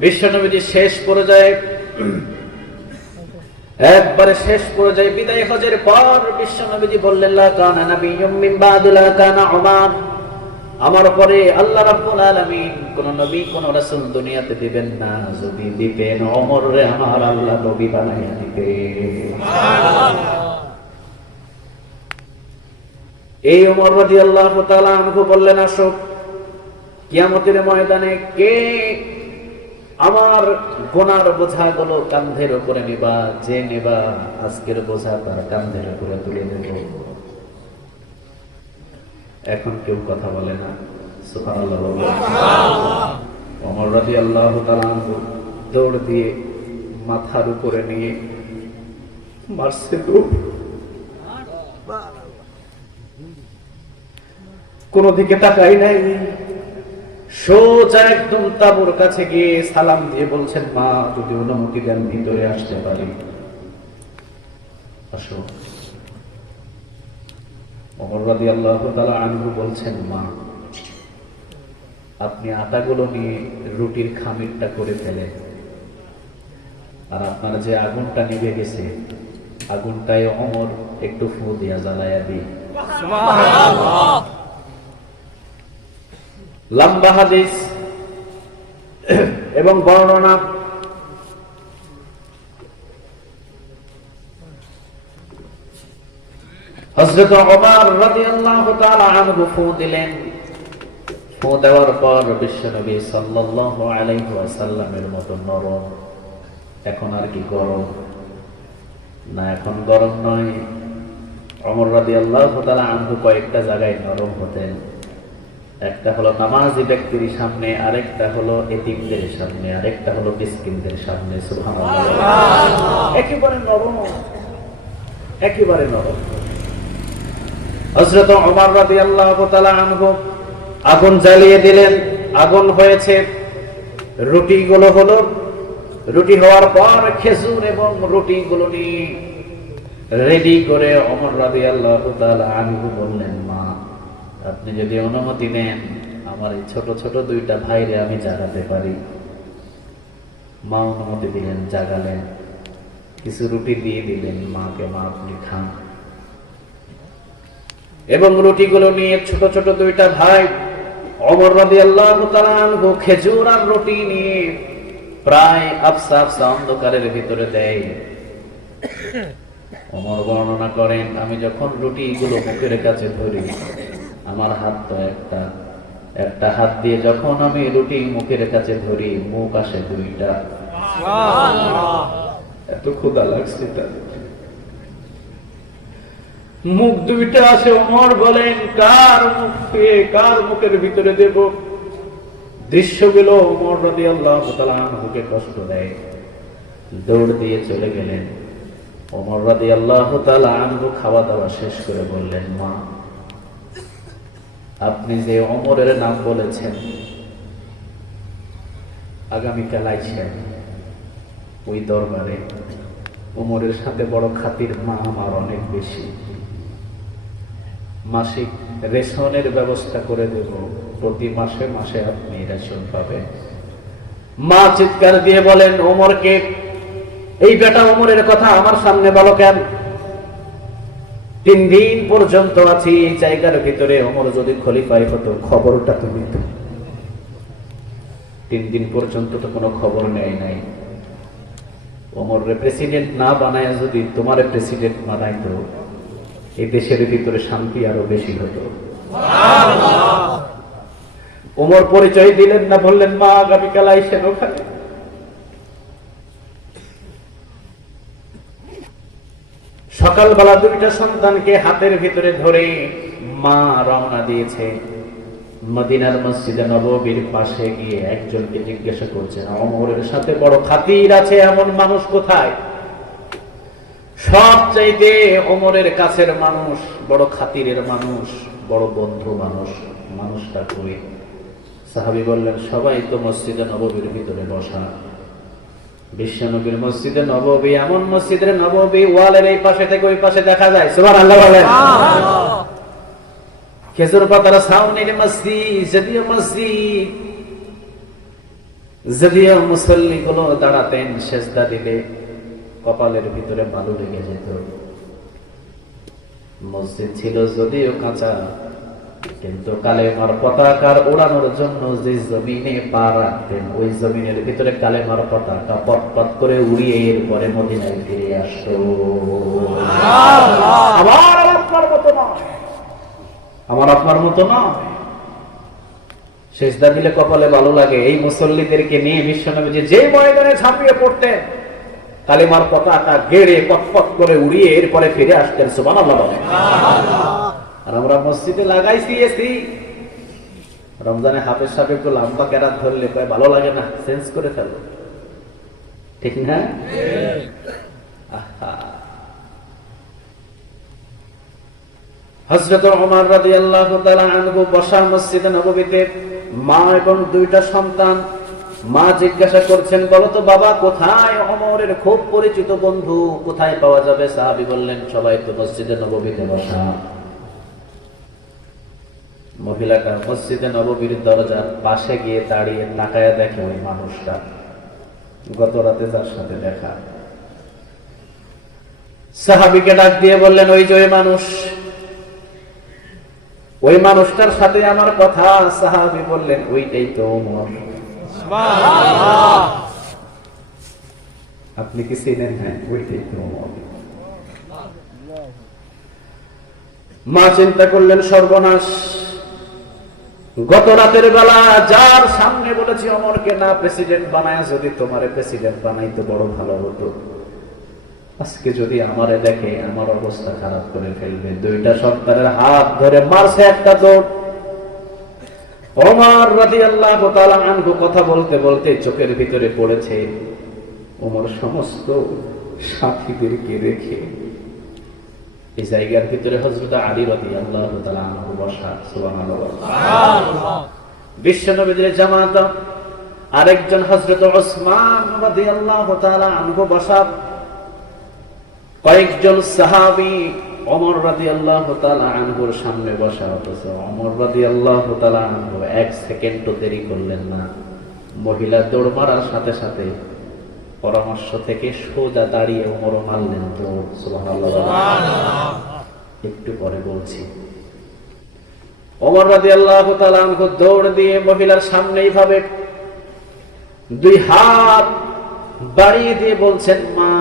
বিশ্বনবীজি শেষ পর্যায়ে, একবারে শেষ পর্যায়ে বিদায় হজের পর বিশ্বনবীজি বললেন, লা কানা নাবিয়্যুম মিন বাদি লা কানা উমার, আমার পরে আল্লাহ রাব্বুল আলামিন কোন নবী কোন রাসূল দুনিয়াতে দিবেন না, যদি দিতেন ওমরে আমার আল্লাহ নবী বানাইয়া দিতেন। এই ওমর রাদিয়াল্লাহু তাআলা আনহু বললেন, আসো কিয়ামতের ময়দানে কে আমার গুনার বোঝাগুলো কাঁধের উপরে নিবা, যে নিবা আজকের বোঝা তার কাঁধের উপরে তুলে দেব। এখন কেউ কথা বলে না, সুবহানাল্লাহ। ওমর রাদিয়াল্লাহু তাআলা আনহু দৌড় দিয়ে মাথার উপরে নিয়ে মারছে দৌড়, কোন দিকে তাকাই নাই, সোজা একদম তাবুর কাছে গিয়ে সালাম দিয়ে বলছেন, মা যদি অনুমতি দেন ভিতরে আসতে পারি, আসো। ওমর রাদিয়াল্লাহু তাআলা আনহু বলছেন, মা আপনি আটাগুলো নিয়ে রুটির খামিরটা করে ফেলেন, আর আপনার যে আগুনটা নিভে গেছে আগুনটায় ওমর একটু ফু দিয়া জ্বালায়া দিই। সুবহানাল্লাহ। লম্বা হাদিস এবং বর্ণনা। হযরত ওমর রাদিয়াল্লাহু তাআলা আনহু ফু দিলেন। ফু দেওয়ার পর বিশ্বনবী সাল্লাল্লাহু আলাইহি ওয়াসাল্লামের মতো নরম, এখন আর কি গরম না, এখন গরম নয়। ওমর রাদিয়াল্লাহু তাআলা আনহু কয়েকটা জায়গায় নরম হতেন। একটা হলো নামাজি ব্যক্তির সামনে, আরেকটা হলো এতিমদের সামনে, আরেকটা হলো মিসকিনদের সামনে। সুবহানাল্লাহ। একেবারে নরম, একেবারে নরম। হযরত ওমর রাদিয়াল্লাহু তাআলা আনহু আগুন জ্বালিয়ে দিলেন, আগুন হয়েছে, রুটিগুলো হলো, রুটি হওয়ার পর খেজুর এবং রুটিগুলো নিয়ে রেডি করে ওমর রাদিয়াল্লাহু তাআলা আনহু বললেন, মা আপনি যদি অনুমতি নেন আমার এই ছোট ছোট দুইটা ভাইরে আমি জাগাতে পারি। মা অনুমতি দিলেন, জাগালেন, কিছু রুটি দিয়ে দিলেন মাকে, মা আপনি খান। এবং রুটিগুলো নিয়ে ছোট ছোট দুইটা ভাই ওমর রাদিয়াল্লাহু তাআলা আনহু খেজুর আর রুটি নিয়ে প্রায় আফসা আফসা অন্ধকারের ভিতরে দেয়। ওমর বর্ণনা করেন, আমি যখন রুটিগুলো মুখের কাছে ধরি, আমার হাত তো একটা হাত দিয়ে যখন আমি রুটি মুখের কাছে ধরি, মুখ আসে দুইটা। এত ক্ষুধা লাগছে তার, মুখ দুইটা আসে। ওমর বলেন, কার মুখে, কার মুখের ভিতরে দেব? দৃশ্যগুলো ওমর রাদিয়াল্লাহু তাআলা আনহুকে কষ্ট দেয়। দৌড় দিয়ে চলে গেলেন। ওমর রাদিয়াল্লাহু তাআলা আনহু খাওয়া দাওয়া শেষ করে বললেন, মা আপনি যে ওমরের নাম বলেছেন, আগামীকাল আইসেন ওই দরবারে। ওমরের সাথে বড় খাতির মা আমার অনেক বেশি, মাসিক রেশনের ব্যবস্থা করে দেব, প্রতি মাসে মাসে আপনি রেশন পাবেন। মা চিৎকার দিয়ে বলেন, ওমরকে, এই বেটা ওমরের কথা আমার সামনে বলো কেন? 3 দিন পর্যন্ত আছি এই জায়গার ভিতরে, ওমর যদি খলিফাই হতো খবরটা তুমি তো। 3 দিন পর্যন্ত তো কোনো খবর নেয় নাই। ওমরের প্রেসিডেন্ট না বানায় যদি তোমার প্রেসিডেন্ট বানাইতো, এই দেশের ভিতরে শান্তি আরো বেশি হতো। ওমর পরিচয় দিলেন না, বললেন মা আগামীকাল আইসেন ওখানে। সকালবেলা দুইটা সন্তানকে হাতের ভিতরে ধরে মা রওনা দিয়েছে। মদিনার মসজিদে নববীর পাশে গিয়ে একজনকে জিজ্ঞাসা করছেন, ওমরের সাথে বড় খাতির আছে এমন মানুষ কোথায়? সবচাইতে ওমরের কাছের মানুষ, বড় খাতিরের মানুষ, বড় বন্ধু মানুষ, মানুষটা কই? সাহাবী বললেন, সবাই তো মসজিদে নববীর ভিতরে বসা। বিশ্বনবীর মসজিদে নববী এমন মসজিদের নববী ওয়ালের এই পাশে থেকে ওই পাশে দেখা যায়। সুবহানাল্লাহ বলেন। খেজুর পাতার ছাউনির মসজিদ, যদিও মুসল্লি গুলো দাঁড়াতেন, সেজদা দিলে কপালের ভিতরে বালু লেগে যেত। মসজিদ ছিল যদিও কাঁচা, কিন্তু কালেমার পতাকার ওড়ানোর জন্য যে জমিনে পা রাখতেন, ওই জমিনের ভিতরে কালেমার পতাকা পটপট করে উড়িয়ে এরপরে মদিনায় ফিরে আসতো। আমার আপনার মতো না। সেজদা দিলে কপালে ভালো লাগে। এই মুসল্লিদেরকে নিয়ে বিশ্বনবী যে ময়দানে ঝাঁপিয়ে পড়তেন, কালেমার পতাকা গেড়ে পটপট করে উড়িয়ে এরপরে ফিরে আসতেন। সুবহানাল্লাহ বলেন। আর আমরা মসজিদে লাগাইছি এসি, রমজানে হাফেজ সাহেব একটু লম্বা কেরাত ধরলে ভালো লাগে না, চেঞ্জ করে ফেলো, ঠিক না? হযরত ওমর রাদিয়াল্লাহু তাআলা আনহু বসা মসজিদে নববীতে, মা এবং দুইটা সন্তান। মা জিজ্ঞাসা করছেন, বলো তো বাবা, কোথায় ওমরের খুব পরিচিত বন্ধু, কোথায় পাওয়া যাবে? সাহাবী বললেন, সবাই তো মসজিদে নববীতে বসা। মহিলাটা মসজিদে নববীর দরজার পাশে গিয়ে দাঁড়িয়ে তাকায়া দেখে ওই মানুষটা, গত রাতে যার সাথে দেখা। সাহাবীকে ডাক দিয়ে বললেন, ওই যে ওই মানুষ, ওই মানুষটার সাথে আমার কথা। সাহাবী বললেন, ওইটাই তো ওমর। আপনি কি চিনেন? হ্যাঁ, ওইটাই তো ওমর। মা চিন্তা করলেন, সর্বনাশ, গত রাতের বেলা যার সামনে বলেছি ওমরকে না প্রেসিডেন্ট বানায়, যদি তোমারে প্রেসিডেন্ট বানাইতে বড় ভালো হতো, আজকে যদি আমারে দেখে আমার অবস্থা খারাপ করে ফেলবে। দুইটা সন্তানের হাত ধরে মারছে একটা দৌড়। ওমর রাদিয়াল্লাহু তাআলা আনহু কথা বলতে বলতে চোখের ভিতরে পড়েছে ওমর সমস্ত সাথীদেরকে রেখে এই জায়গার ভিতরে হযরত আলী রাদিয়াল্লাহু তাআলা আনহু বসা। সুবহানাল্লাহ। বিশ্বনবীর জামাত আরেকজন হযরত ওসমান রাদিয়াল্লাহু তাআলা আনহু বসা। কয়েকজন সাহাবী ওমর রাদিয়াল্লাহু তাআলা আনহুর সামনে বসা। অথচ ওমর রাদিয়াল্লাহু তাআলা আনহু এক সেকেন্ডও দেরি করলেন না। মহিলা দৌড় মারার সাথে সাথে পরামর্শ থেকে সোজা দাঁড়িয়ে ওমরও মারলেন দৌড়। সুবহানাল্লাহ। একটু পরে বলছি। ওমর রাদিয়াল্লাহু তাআলা আনহু দৌড় দিয়ে মহিলার সামনে এইভাবে দুই হাত বাড়িয়ে দিয়ে বলছেন, মা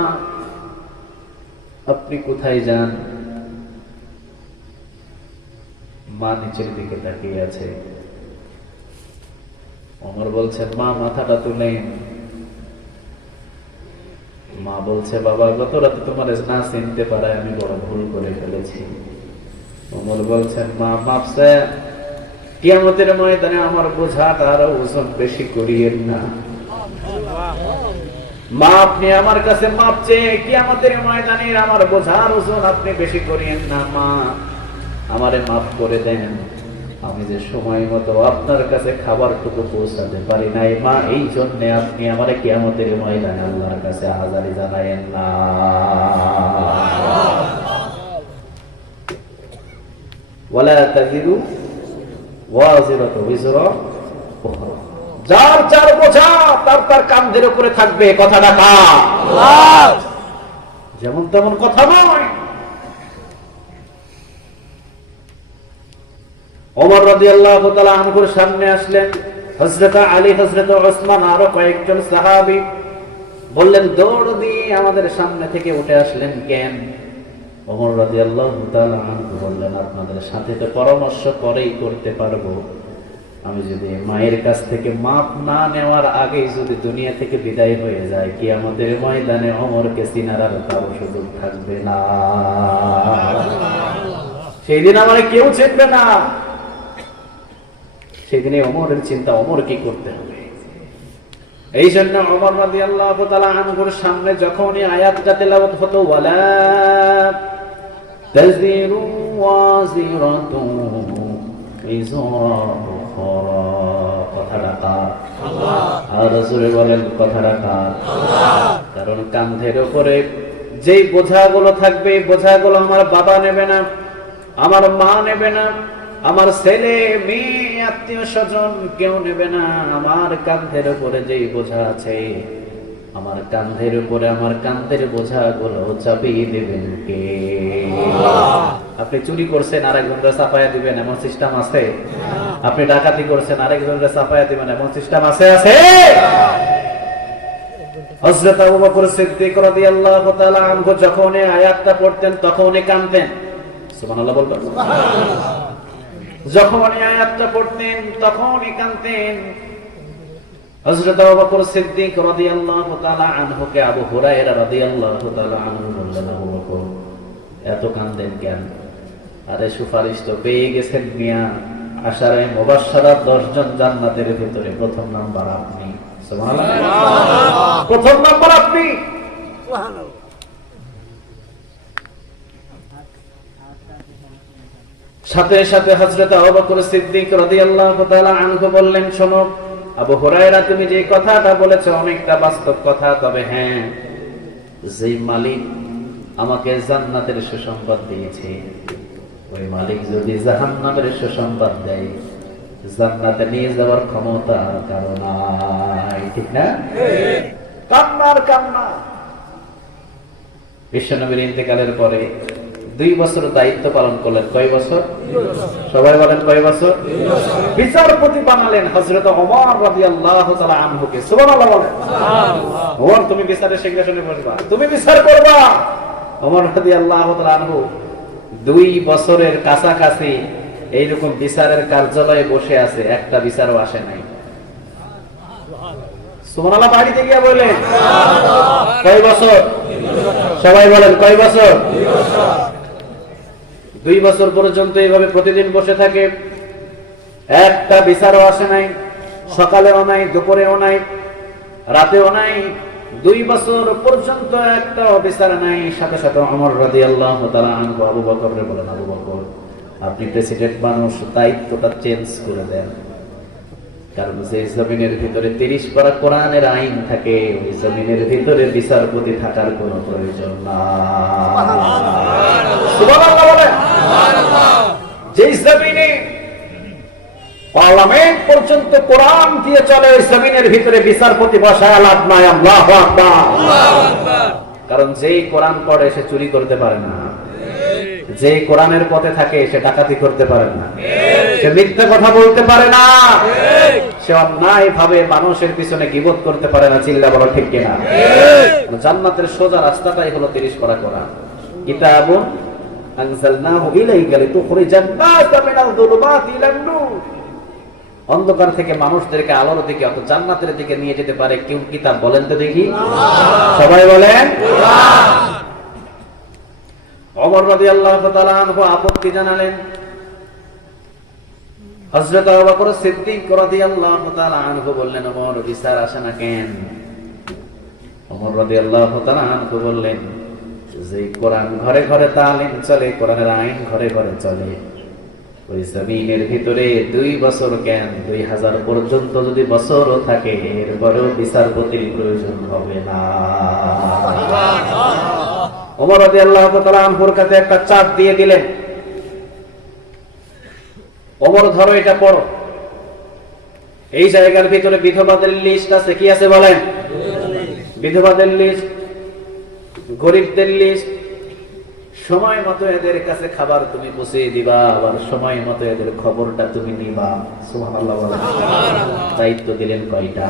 আপনি কোথায় যান? মা নিচের দিকে তাকিয়ে আছে। ওমর বলছেন, মা মাথাটা তুলেন। মা বলছে, বাবা গত রাতে তোমার না চিনতে পারায় আমি বড় ভুল করে ফেলেছি। ওমর বলছেন, মা মাপছে, কিয়ামতের ময়দানে আমার বোঝাটা আরো ওজন বেশি করিয়েন না। মা আপনি আমার কাছে মাপ চেয়ে কিয়ামতের ময়দানে আমার বোঝার ওজন আপনি বেশি করিয়েন না। মা আমারে মাফ করে দেন, আমি যে সময় মতো আপনার কাছে খাবারটুকু পৌঁছাতে পারি নাই। মা এই জন্য আপনি আমারে কিয়ামতের ময়দানে আল্লাহর কাছে হাজারি জানায়েন না। ওয়ালা তাজিরু ওয়াজিরাতু বিজরা উখরা। যার যার বোঝা তার তার কাঁধের উপরে থাকবে। কথাটা কার? আল্লাহ। যেমন তেমন কথা নয়। ওমর রাদিয়াল্লাহু তাআলা আনহুর সামনে আসলেন হযরত আলী, হযরত ওসমান, আরো কয়েকজন সাহাবী। বললেন, দৌড় দিয়ে আমাদের সামনে থেকে উঠে আসলেন কেন? ওমর রাদিয়াল্লাহু তাআলা আনহু বললেন, আপনাদের সাথে তো পরামর্শ করেই করতে পারবো, আমি যদি মায়ের কাছ থেকে মাপ না নেওয়ার আগেই যদি দুনিয়া থেকে বিদায় হয়ে যায়, কিয়ামতের ময়দানে ওমরকে চিনার আর কারো সুযোগ থাকবে না। সেই দিন আমার কেউ চিনবে না। সেদিনে ওমরের চিন্তা, ওমর কি করতে হবে। এই জন্য ওমর রাদিয়াল্লাহু তাআলা আনহুর সামনে যখনই আয়াতটা তেলাওয়াত হতো, ওয়ালা তাযিরু ওয়াজিরাতু ইযরা উখরা, কথাটা কার? আল্লাহ। আর রাসূল বলেন কথাটা কার? আল্লাহ। কারণ কাঁধের উপরে যেই বোঝাগুলো থাকবে, এই বোঝাগুলো আমার বাবা নেবে না, আমার মা নেবে না, আমার ছেলে মেয়ে আত্মীয় স্বজন কেউ নেবে না। আমার কাঁধের উপরে যেই বোঝা আছে, আমার কাঁধের উপরে আমার কাঁধের বোঝাগুলো চাপিয়ে দেবেন কে? আপনি চুরি করছেন, আরেকজনকে চাপায়া দিবেন এমন সিস্টেম আছে? আপনি ডাকাতি করছেন, আরেকজনকে চাপায়া দিবেন এমন সিস্টেম আছে? হযরত আবু বকর সিদ্দিক রাদিয়াল্লাহু তাআলা আনহু যখন এই আয়াতটা পড়তেন তখনই কাঁদতেন। সুবহানাল্লাহ বলবেন। যখন এই আয়াতটা পড়তেন তখনই কাঁদতেন। হযরত আবু বকর সিদ্দিক রাদিয়াল্লাহু তাআলা আনহুকে আবু হুরায়রা রাদিয়াল্লাহু তাআলা আনহু বললেন, আবু বকর এত কাঁদেন কেন? আরে সুপারিশ তো পেয়ে গেছেন মিয়া, আশারায়ে মুবাশশারা 10 জন জান্নাতের ভিতরে প্রথম নাম্বার আপনি। সুবহানাল্লাহ, প্রথম নাম্বার আপনি। সুবহানাল্লাহ। সাথে সাথে হযরত আবু বকর সিদ্দিক রাদিয়াল্লাহু তাআলা আনহু বললেন, শোনো আবু হুরায়রা, তুমি যে কথাটা বলেছো অনেকটা বাস্তব কথা, তবে হ্যাঁ, যে মালিক আমাকে জান্নাতের সুসংবাদ দিয়েছে, ওই মালিক যদি জাহান্নামের সুসংবাদ দেয়, জান্নাতে নিয়ে যাওয়ার ক্ষমতা কারো নাই। ঠিক না? কান্নার কান্না। বিশ্বনবীর ইন্তেকালের পরে 2 বছর দায়িত্ব পালন করলেন। কয় বছর? সবাই বলেন কয় বছর? বিচারপতি বানালেন হযরত ওমর রাদিয়াল্লাহু তাআলা আনহুকে। সুবহানাল্লাহ বলেন। সুবহানাল্লাহ। ওমর, তুমি বিচারের সিংহাসনে বসবা, তুমি বিচার করবা। ওমর রাদিয়াল্লাহু তাআলা আনহু 2 বছরের কাছাকাছি এইরকম বিচারের কার্যালয়ে বসে আছে, একটা বিচারও আসে নাই। সুবহানাল্লাহ। বাড়িতে গিয়ে বলেন কয় বছর? সবাই বলেন কয় বছর? 2 বছর পর্যন্ত এইভাবে প্রতিদিন বসে থাকে, একটা বিচারও আসে নাই। সকালেও নাই, দুপুরেও নাই, রাতেও নাই। 2 বছর পর্যন্ত একটা বিচার নাই। সাথে সাথে ওমর রাদিয়াল্লাহু তাআলা আনহু আবু বকরকে বলেন, আবু বকর, আপনি প্রেসিডেন্ট মানুষ, দায়িত্বটা চেঞ্জ করে দেন। কারণ যে জমিনের ভিতরে 30 পারা কোরআনের আইন থাকে, ওই জমিনের ভিতরে বিচারপতি থাকার কোনো প্রয়োজন নাই। সুবহানাল্লাহ বলেন। যে জমিনে পার্লামেন্ট পর্যন্ত কোরআন দিয়ে চলে, ওই জমিনের ভিতরে বিচারপতি বসায় লাভ নাই। আল্লাহু আকবার। কারণ যেই কোরআন পড়ে সে চুরি করতে পারে না, যে কোরআনের পথে থাকে সে ডাকাতি করতে পারে না, সে মিথ্যা কথা বলতে পারে না, সে অন্যায় ভাবে মানুষের পিছনে গীবত করতে পারে না। চিল্লা বলো ঠিক কিনা? জান্নাতের সোজা রাস্তাটাই হলো 30 পারা কোরআন। কিতাবুন আনজালনাহু ইলাইকা লিতুখরিজান নাসা মিনাল যুলুমাতি ইলান নূর। অন্ধকার থেকে মানুষদেরকে আলোর দিকে, অর্থাৎ জান্নাতের দিকে নিয়ে যেতে পারে কেউ কিতাব বলেন তো দেখি? সবাই বলেন কোরআন। ওমর রাদিয়াল্লাহু তাআলা আনহু আপত্তি জানালেন। হযরত আবু বকর সিদ্দিক রাদিয়াল্লাহু তাআলা আনহু বললেন, ওমর, বিচার আসে না কেন? ওমর রাদিয়াল্লাহু তাআলা আনহু বললেন, যে কোরআন ঘরে ঘরে তালিম চলে, কোরআনের আইন ঘরে ঘরে চলে, ওই জমিনের ভিতরে 2 বছর কেন 2000 পর্যন্ত যদি বছরও থাকে, এরপরেও বিচারপতির প্রয়োজন হবে না। ওমর রাদিয়াল্লাহু তাআলা আনহুর কাছে একটা চার্ট দিয়ে দিলেন, ওমর ধরো এটা পড়ো, এই জায়গার ভিতরে বিধবাদের লিস্ট আছে। কি আছে বলেন? বিধবাদের লিস্ট, গরিবদের লিস্ট। সময় মতো এদের কাছে খাবার তুমি পৌঁছে দিবা, আবার সময় মতো এদের খবরটা তুমি নিবা। সুবহানাল্লাহ বলেন। দায়িত্ব দিলেন কয়টা?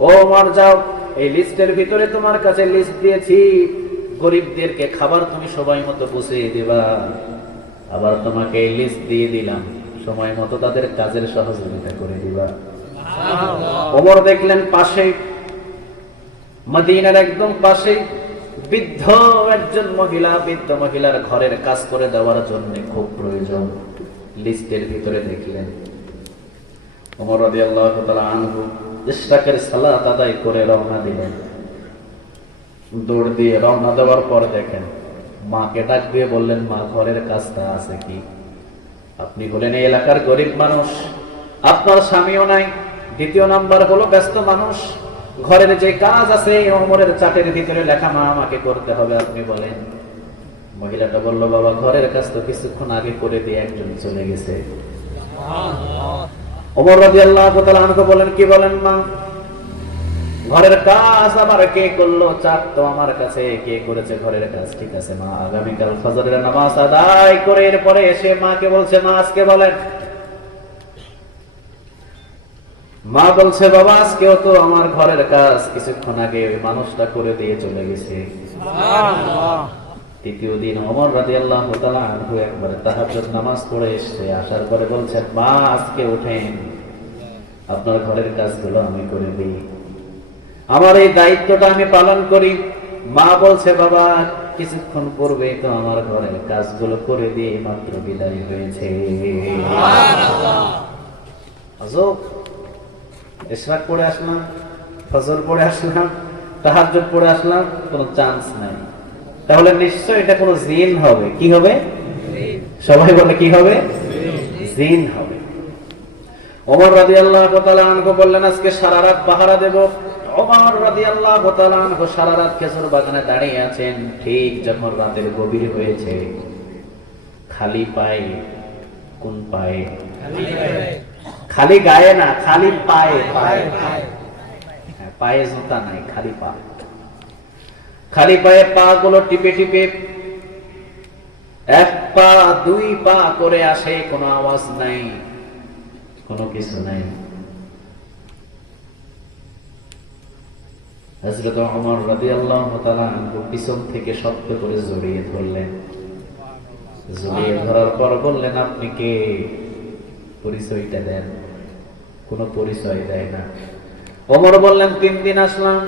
ও ওমর, যাও, এই লিস্টের ভিতরে তোমার কাছে লিস্ট দিয়েছি, গরিবদেরকে খাবার তুমি সময় মতো পৌঁছে দিবা। আবার তোমাকে এই লিস্ট দিয়ে দিলাম, সময় মতো তাদের কাজের সহযোগিতা করে দিবা। ওমর দেখলেন পাশে, মদিনার একদম পাশে বৃদ্ধ একজন মহিলা, বৃদ্ধ মহিলার ঘরের কাজ করে দেওয়ার জন্য খুব প্রয়োজন। লিস্টের ভিতরে দেখলেন ওমর রাদিয়াল্লাহু তাআলা আনহু ইশরাকের সালাত আদায় করে রওনা দিলেন। দৌড় দিয়ে রওনা দেওয়ার পর দেখেন মাকে ডাক দিয়ে বললেন, মা ঘরের কাজটা আছে কি? আপনি হলেন এই এলাকার গরিব মানুষ, আপনার স্বামীও নাই, দ্বিতীয় নাম্বার হলো ব্যস্ত মানুষ, ঘরের যে কাজ আছে ওমরের চাটের ভিতরে লেখা, মা আমাকে করতে হবে, আপনি বলেন। মহিলাটা বলল, বাবা ঘরের কাজ তো কিছুক্ষণ আগে করে দিয়ে একজন চলে গেছে। ওমর রাদিয়াল্লাহু তাআলা আনহু বলেন, কি বলেন মা? ঘরের কাজ আবার কে করলো? চাট তো আমার কাছে, কে করেছে ঘরের কাজ? ঠিক আছে মা, আগামীকাল ফজরের নামাজ আদায় করে এরপরে এসে মাকে বলছে, মা আজকে বলেন। মা বলছে, বাবা আজকেও তো আমার ঘরের কাজ কিছুক্ষণ আগে ওই মানুষটা করে দিয়ে চলে গেছে। তৃতীয় দিন ওমর রাদিয়াল্লাহু তাআলা আনহু একবার তাহাজ্জুদ নামাজ পড়ে এসে আসার পরে বলছেন, মা আজকে উঠেন, আপনার ঘরের কাজগুলো আমি করে দিই, আমার এই দায়িত্বটা আমি পালন করি। মা বলছে, বাবা কিছুক্ষণ পূর্বে তো আমার ঘরের কাজগুলো করে দিয়ে মাত্র বিদায় হয়েছে। ইশরাক পড়ে আসলাম, ফজর পড়ে আসলাম, তাহাজ্জুদ পড়ে আসলাম, কোনো চান্স নাই। তাহলে নিশ্চয় এটা কোনো জিন হবে। কি হবে? সবাই বলে কি হবে? জিন হবে। ওমর রাদিয়াল্লাহু তাআলা আনহু বললেন, আজকে সারা রাত পাহারা দেব। ওমর রাদিয়াল্লাহু তাআলা আনহু সারা রাত খেজুর বাগানে দাঁড়িয়ে আছেন। ঠিক যখন রাতের গভীর হয়েছে, খালি পায়ে, কোন পায়ে? খালি গায়ে না, খালি পায়ে, পায়ে জুতা নাই, খালি পা। খালি পায়ে পা গুলো টিপে টিপে এক পা দুই পা করে আসে, কোনো আওয়াজ নাই, কোনো কিছু নাই। হযরত ওমর রাদিয়াল্লাহু তাআলা আনহু পিছন থেকে শক্ত করে জড়িয়ে ধরলেন। জড়িয়ে ধরার পর বললেন, আপনি কে? পরিচয়টা দেন। কোনো পরিচয় দেয় না। ওমর বললেন, 3 দিন আসলাম,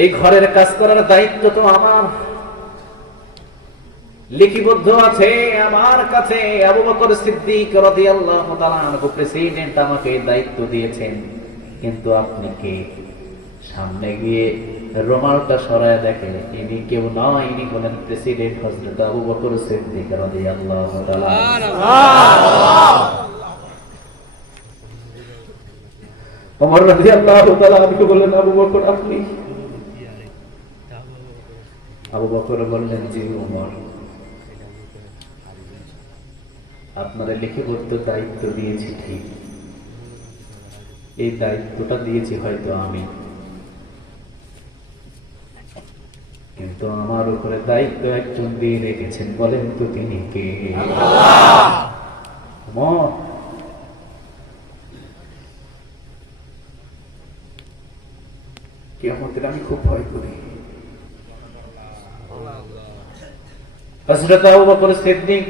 এই ঘরের কাজ করার দায়িত্ব তো আমার, লিপিবদ্ধ আছে আমার কাছে। আবু বকর সিদ্দিক রাদিয়াল্লাহু তাআলা আনহু প্রেসিডেন্ট আমাকে এই দায়িত্ব দিয়েছেন, কিন্তু আপনি কে? সামনে গিয়ে রুমালটা সরায় দেখেন, ইনি কেউ নয়, ইনি হলেন প্রেসিডেন্ট হযরত আবু বকর সিদ্দিক রাদিয়াল্লাহু তাআলা। ওমর রাদিয়াল্লাহু তাআলা আনহু বললেন, আবু বকর আপনি? আবু বকর বললেন, জি ওমর, আপনারা লিখিবদ্ধ দায়িত্ব দিয়েছি ঠিক, এই দায়িত্বটা দিয়েছি হয়তো আমি, কিন্তু আমার উপরে দায়িত্ব একজন দিয়ে রেখেছেন, বলেন তো তিনি কে? ওমর কিয়ামতের আমি খুব ভয় করি। হযরত আবু বকর সিদ্দিক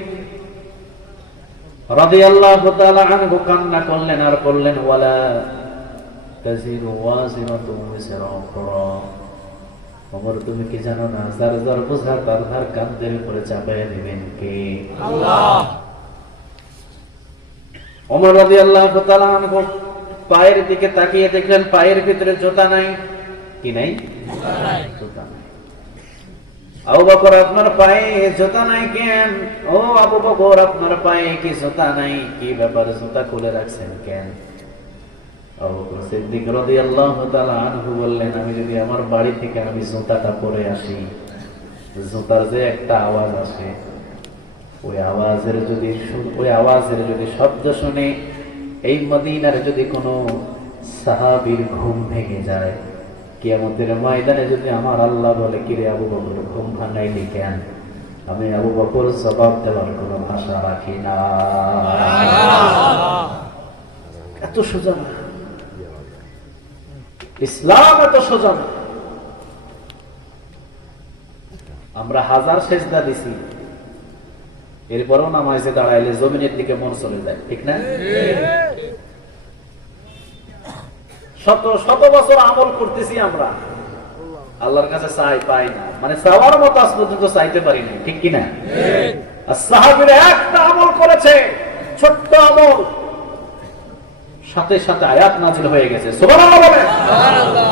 রাদিয়াল্লাহু তাআলা আনহু কান্না করলেন আর বললেন, ওয়ালা তাজিরু ওয়াজিরাতুন বিজরা উখরা। ওমর তুমি কি জানো না, যার যার বোঝা তার তার কাঁধের উপরে চাপায় দিবেন কে? আল্লাহ। ওমর রাদিয়াল্লাহু তাআলা আনহু পায়ের দিকে তাকিয়ে দেখলেন পায়ের ভিতরে জুতা নাই। কি নাই? জুতা নাই। জুতা নাই। আবু বকর আপনার পায়ে জুতা নাই কেন? ও আবু বকর আপনার পায়ে কি জুতা নাই? কি ব্যাপার, জুতা খুলে রাখছেন কেন? আবু বকর সিদ্দিক রাদিয়াল্লাহু তাআলা আনহু বললেন, আমি যদি আমার বাড়ি থেকে আমি জুতাটা পরে আসি, জুতার যে একটা আওয়াজ আসে, ওই আওয়াজের যদি শব্দ শুনে এই মদিনার যদি কোনো সাহাবীর ঘুম ভেঙে যায়, কিয়ামতের ময়দানে যদি আমার আল্লাহ বলে, কিরে আবু বকর ঘুম ভাঙাইলি কেন? আমি আবু বকর জবাব দেওয়ার কোনো ভাষা রাখি না। এত সোজা না ইসলাম, এত সোজা না। আমরা হাজার সেজদা দিছি, এরপরেও নামাজে দাঁড়াইলে জমিনের দিকে মন চলে যায়, ঠিক না? শত শত বছর আমল করতেছি আমরা, আল্লাহর কাছে চাই পাই না, মানে চাওয়ার মতো আজ পর্যন্ত চাইতে পারি না, ঠিক কিনা? আর সাহাবীরা একটা আমল করেছে, ছোট্ট আমল, সাথে সাথে আয়াত নাযিল হয়ে গেছে। সুবহানাল্লাহ বলেন। সুবহানাল্লাহ।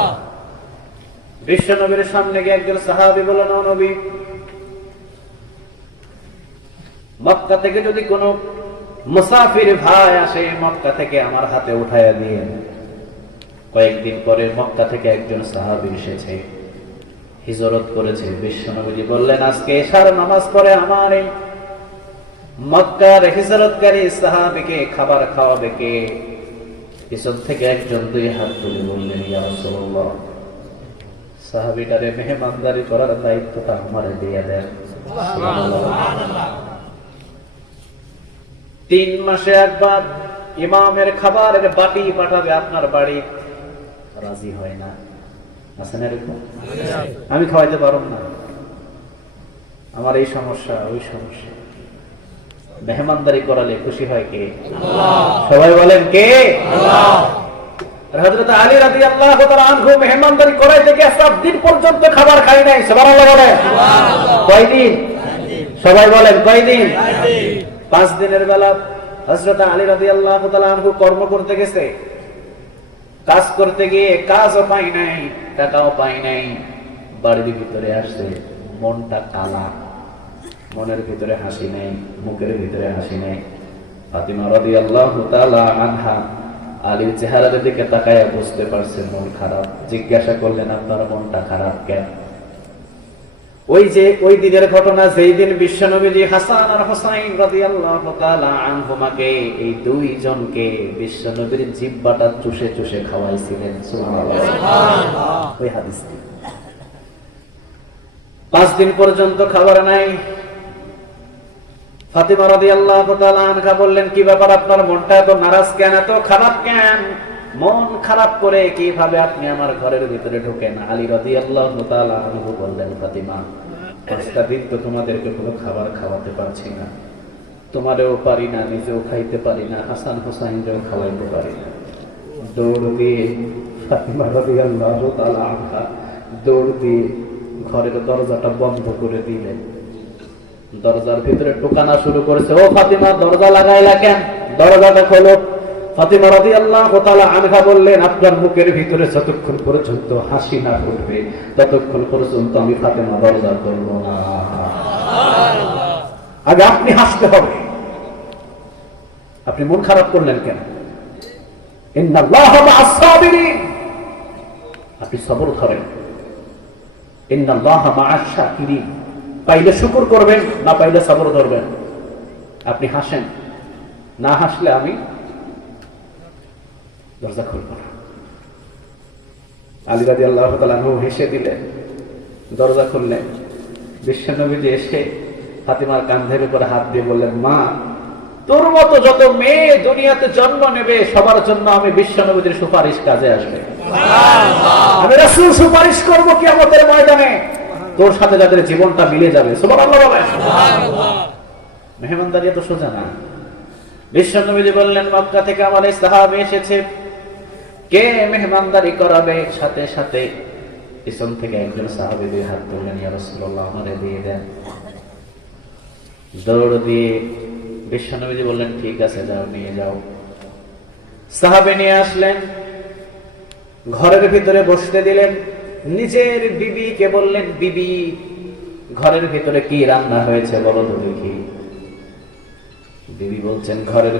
বিশ্ব নবীর সামনে গিয়ে একজন সাহাবী বললেন, ও নবী, মক্কা থেকে যদি কোনো মুসাফির ভাই আসে, মক্কা থেকে আমার হাতে উঠাইয়া দিয়ে। কয়েকদিন পরে মক্কা থেকে একজন সাহাবী এসেছে, হিজরত করেছে। বিশ্ব নবী বললেন, আজকে এশার নামাজ পড়ে আমার এই মক্কার হিজরতকারী সাহাবীকে খাবার খাওয়াবে কে? পিছন থেকে একজন দুই হাত তুলে বললেন, ইয়া রাসূলুল্লাহ, সাহাবীটারে মেহমানদারি করার দায়িত্বটা আমারে দিয়ে দেন। সুবহানাল্লাহ। 3 মাসে একবার ইমামের খাবারের বাটি পাঠাবে আপনার বাড়ি, রাজি হয় না, আছে না এরকম? আমি খাওয়াইতে পারব না, আমার এই সমস্যা ওই সমস্যা। মেহমানদারি করালে খুশি হয় কে? আল্লাহ। সবাই বলেন কে? আল্লাহ। হযরত আলী রাদিয়াল্লাহু তাআলা আনহু মেহমানদারি করাইতে গিয়ে 7 দিন পর্যন্ত খাবার খায় নাই। সুবহানাল্লাহ বলেন। সুবহানাল্লাহ। কয়দিন? সবাই বলেন কয়দিন? 5 দিনের বেলা হযরত আলী রাদিয়াল্লাহু তাআলা আনহু কর্ম করতে গেছে, কাজ করতে গিয়ে কাজও পাই নাই, টাকাও পাই নাই, বাড়ির ভিতরে আসছে, মনটা কালা, মনের ভিতরে হাসি নেই, মুখের ভিতরে হাসি নেই। ফাতিমা রাদিয়াল্লাহু তাআলা আনহা আলীর চেহারার দিকে তাকায়া বুঝতে পারছেন মন খারাপ। জিজ্ঞাসা করলেন, আপনার মনটা খারাপ কেন? ওই যে ওই দিনের ঘটনা, যেই দিন বিশ্বনবীজি হাসান আর হুসাইন রাদিয়াল্লাহু তাআলা আনহুমাকে, এই 2 জনকে বিশ্বনবীর জিহ্বাটা চুষে চুষে খাওয়াইছিলেন। সুবহানাল্লাহ। ওই হাদিসটি 5 দিন পর্যন্ত খাবার নাই। ফাতিমা রাদিয়াল্লাহু তাআলা আনহা বললেন, কি ব্যাপার, আপনার মনটা এত নারাজ কেন, এত খারাপ কেন? মন খারাপ করে কিভাবে আপনি আমার ঘরের ভিতরে ঢোকেন? আলী রাদিয়াল্লাহু তাআলা আনহু বললেন, ফাতিমা, 5টা দিন তো তোমাদেরকে কোনো খাবার খাওয়াতে পারছি না, তোমারেও পারি না, নিজেও খাইতে পারি না, হাসান হুসাইনকেও খাওয়াইতে পারি না। দৌড় দিয়ে ফাতিমা রাদিয়াল্লাহু তাআলা আনহা দৌড় দিয়ে ঘরের দরজাটা বন্ধ করে দিলেন। দরজার ভিতরে টোকানা শুরু করেছে, ও ফাতিমা, দরজা লাগাইলা কেন? দরজাটা খোলো। ফাতিমা রাদিয়াল্লাহু তাআলা আনহা বললেন, আপনার মুখের ভিতরে যতক্ষণ পর্যন্ত হাসি না ফুটবে ততক্ষণ পর্যন্ত আমি ফাতিমা দরজা খুলব না। আগে আপনি হাসতে হবে। আপনি মন খারাপ করলেন কেন? ইন্নাল্লাহা মা'আস সাবিরিন, আপনি সবর ধরেন। ইন্নাল্লাহা মা'আশ শাকিরিন, পাইলে শুকর করবেন, না পাইলে সবর ধরবেন। আপনি হাসেন, না হাসলে আমি দরজা খুলব না। আলী রাদিয়াল্লাহু তাআলা হেসে দিলেন, দরজা খুললেন। বিশ্বনবীজি এসে ফাতিমার কাঁধের উপর হাত দিয়ে বললেন, মা, তোর মতো যত মেয়ে দুনিয়াতে জন্ম নেবে সবার জন্য আমি বিশ্বনবীর সুপারিশ কাজে আসবে। আমি রাসূল সুপারিশ করব কিয়ামতের ময়দানে, তোর সাথে যাদের জীবনটা মিলে যাবে। সুবহানাল্লাহ বলেন। সুবহানাল্লাহ। মেহমানদারি তো সোজা না। বিশ্বনবী বললেন, মক্কা থেকে আমার এই সাহাবী এসেছে, কে মেহমানদারি করাবে? সাথে সাথে পিছন থেকে একজন সাহাবী 2 হাত তুললেন, ইয়া রাসূলুল্লাহ, আমারে দিয়ে দেন। দৌড় দিয়ে বিশ্বনবী বললেন, ঠিক আছে, যাও, নিয়ে যাও। সাহাবী নিয়ে আসলেন, ঘরের ভিতরে বসতে দিলেন। নিজের বিবিকে বললেন, বিবি, ঘরের ভিতরে কি রান্না হয়েছে বলো তো দেখি। বিবি বলছেন, ঘরের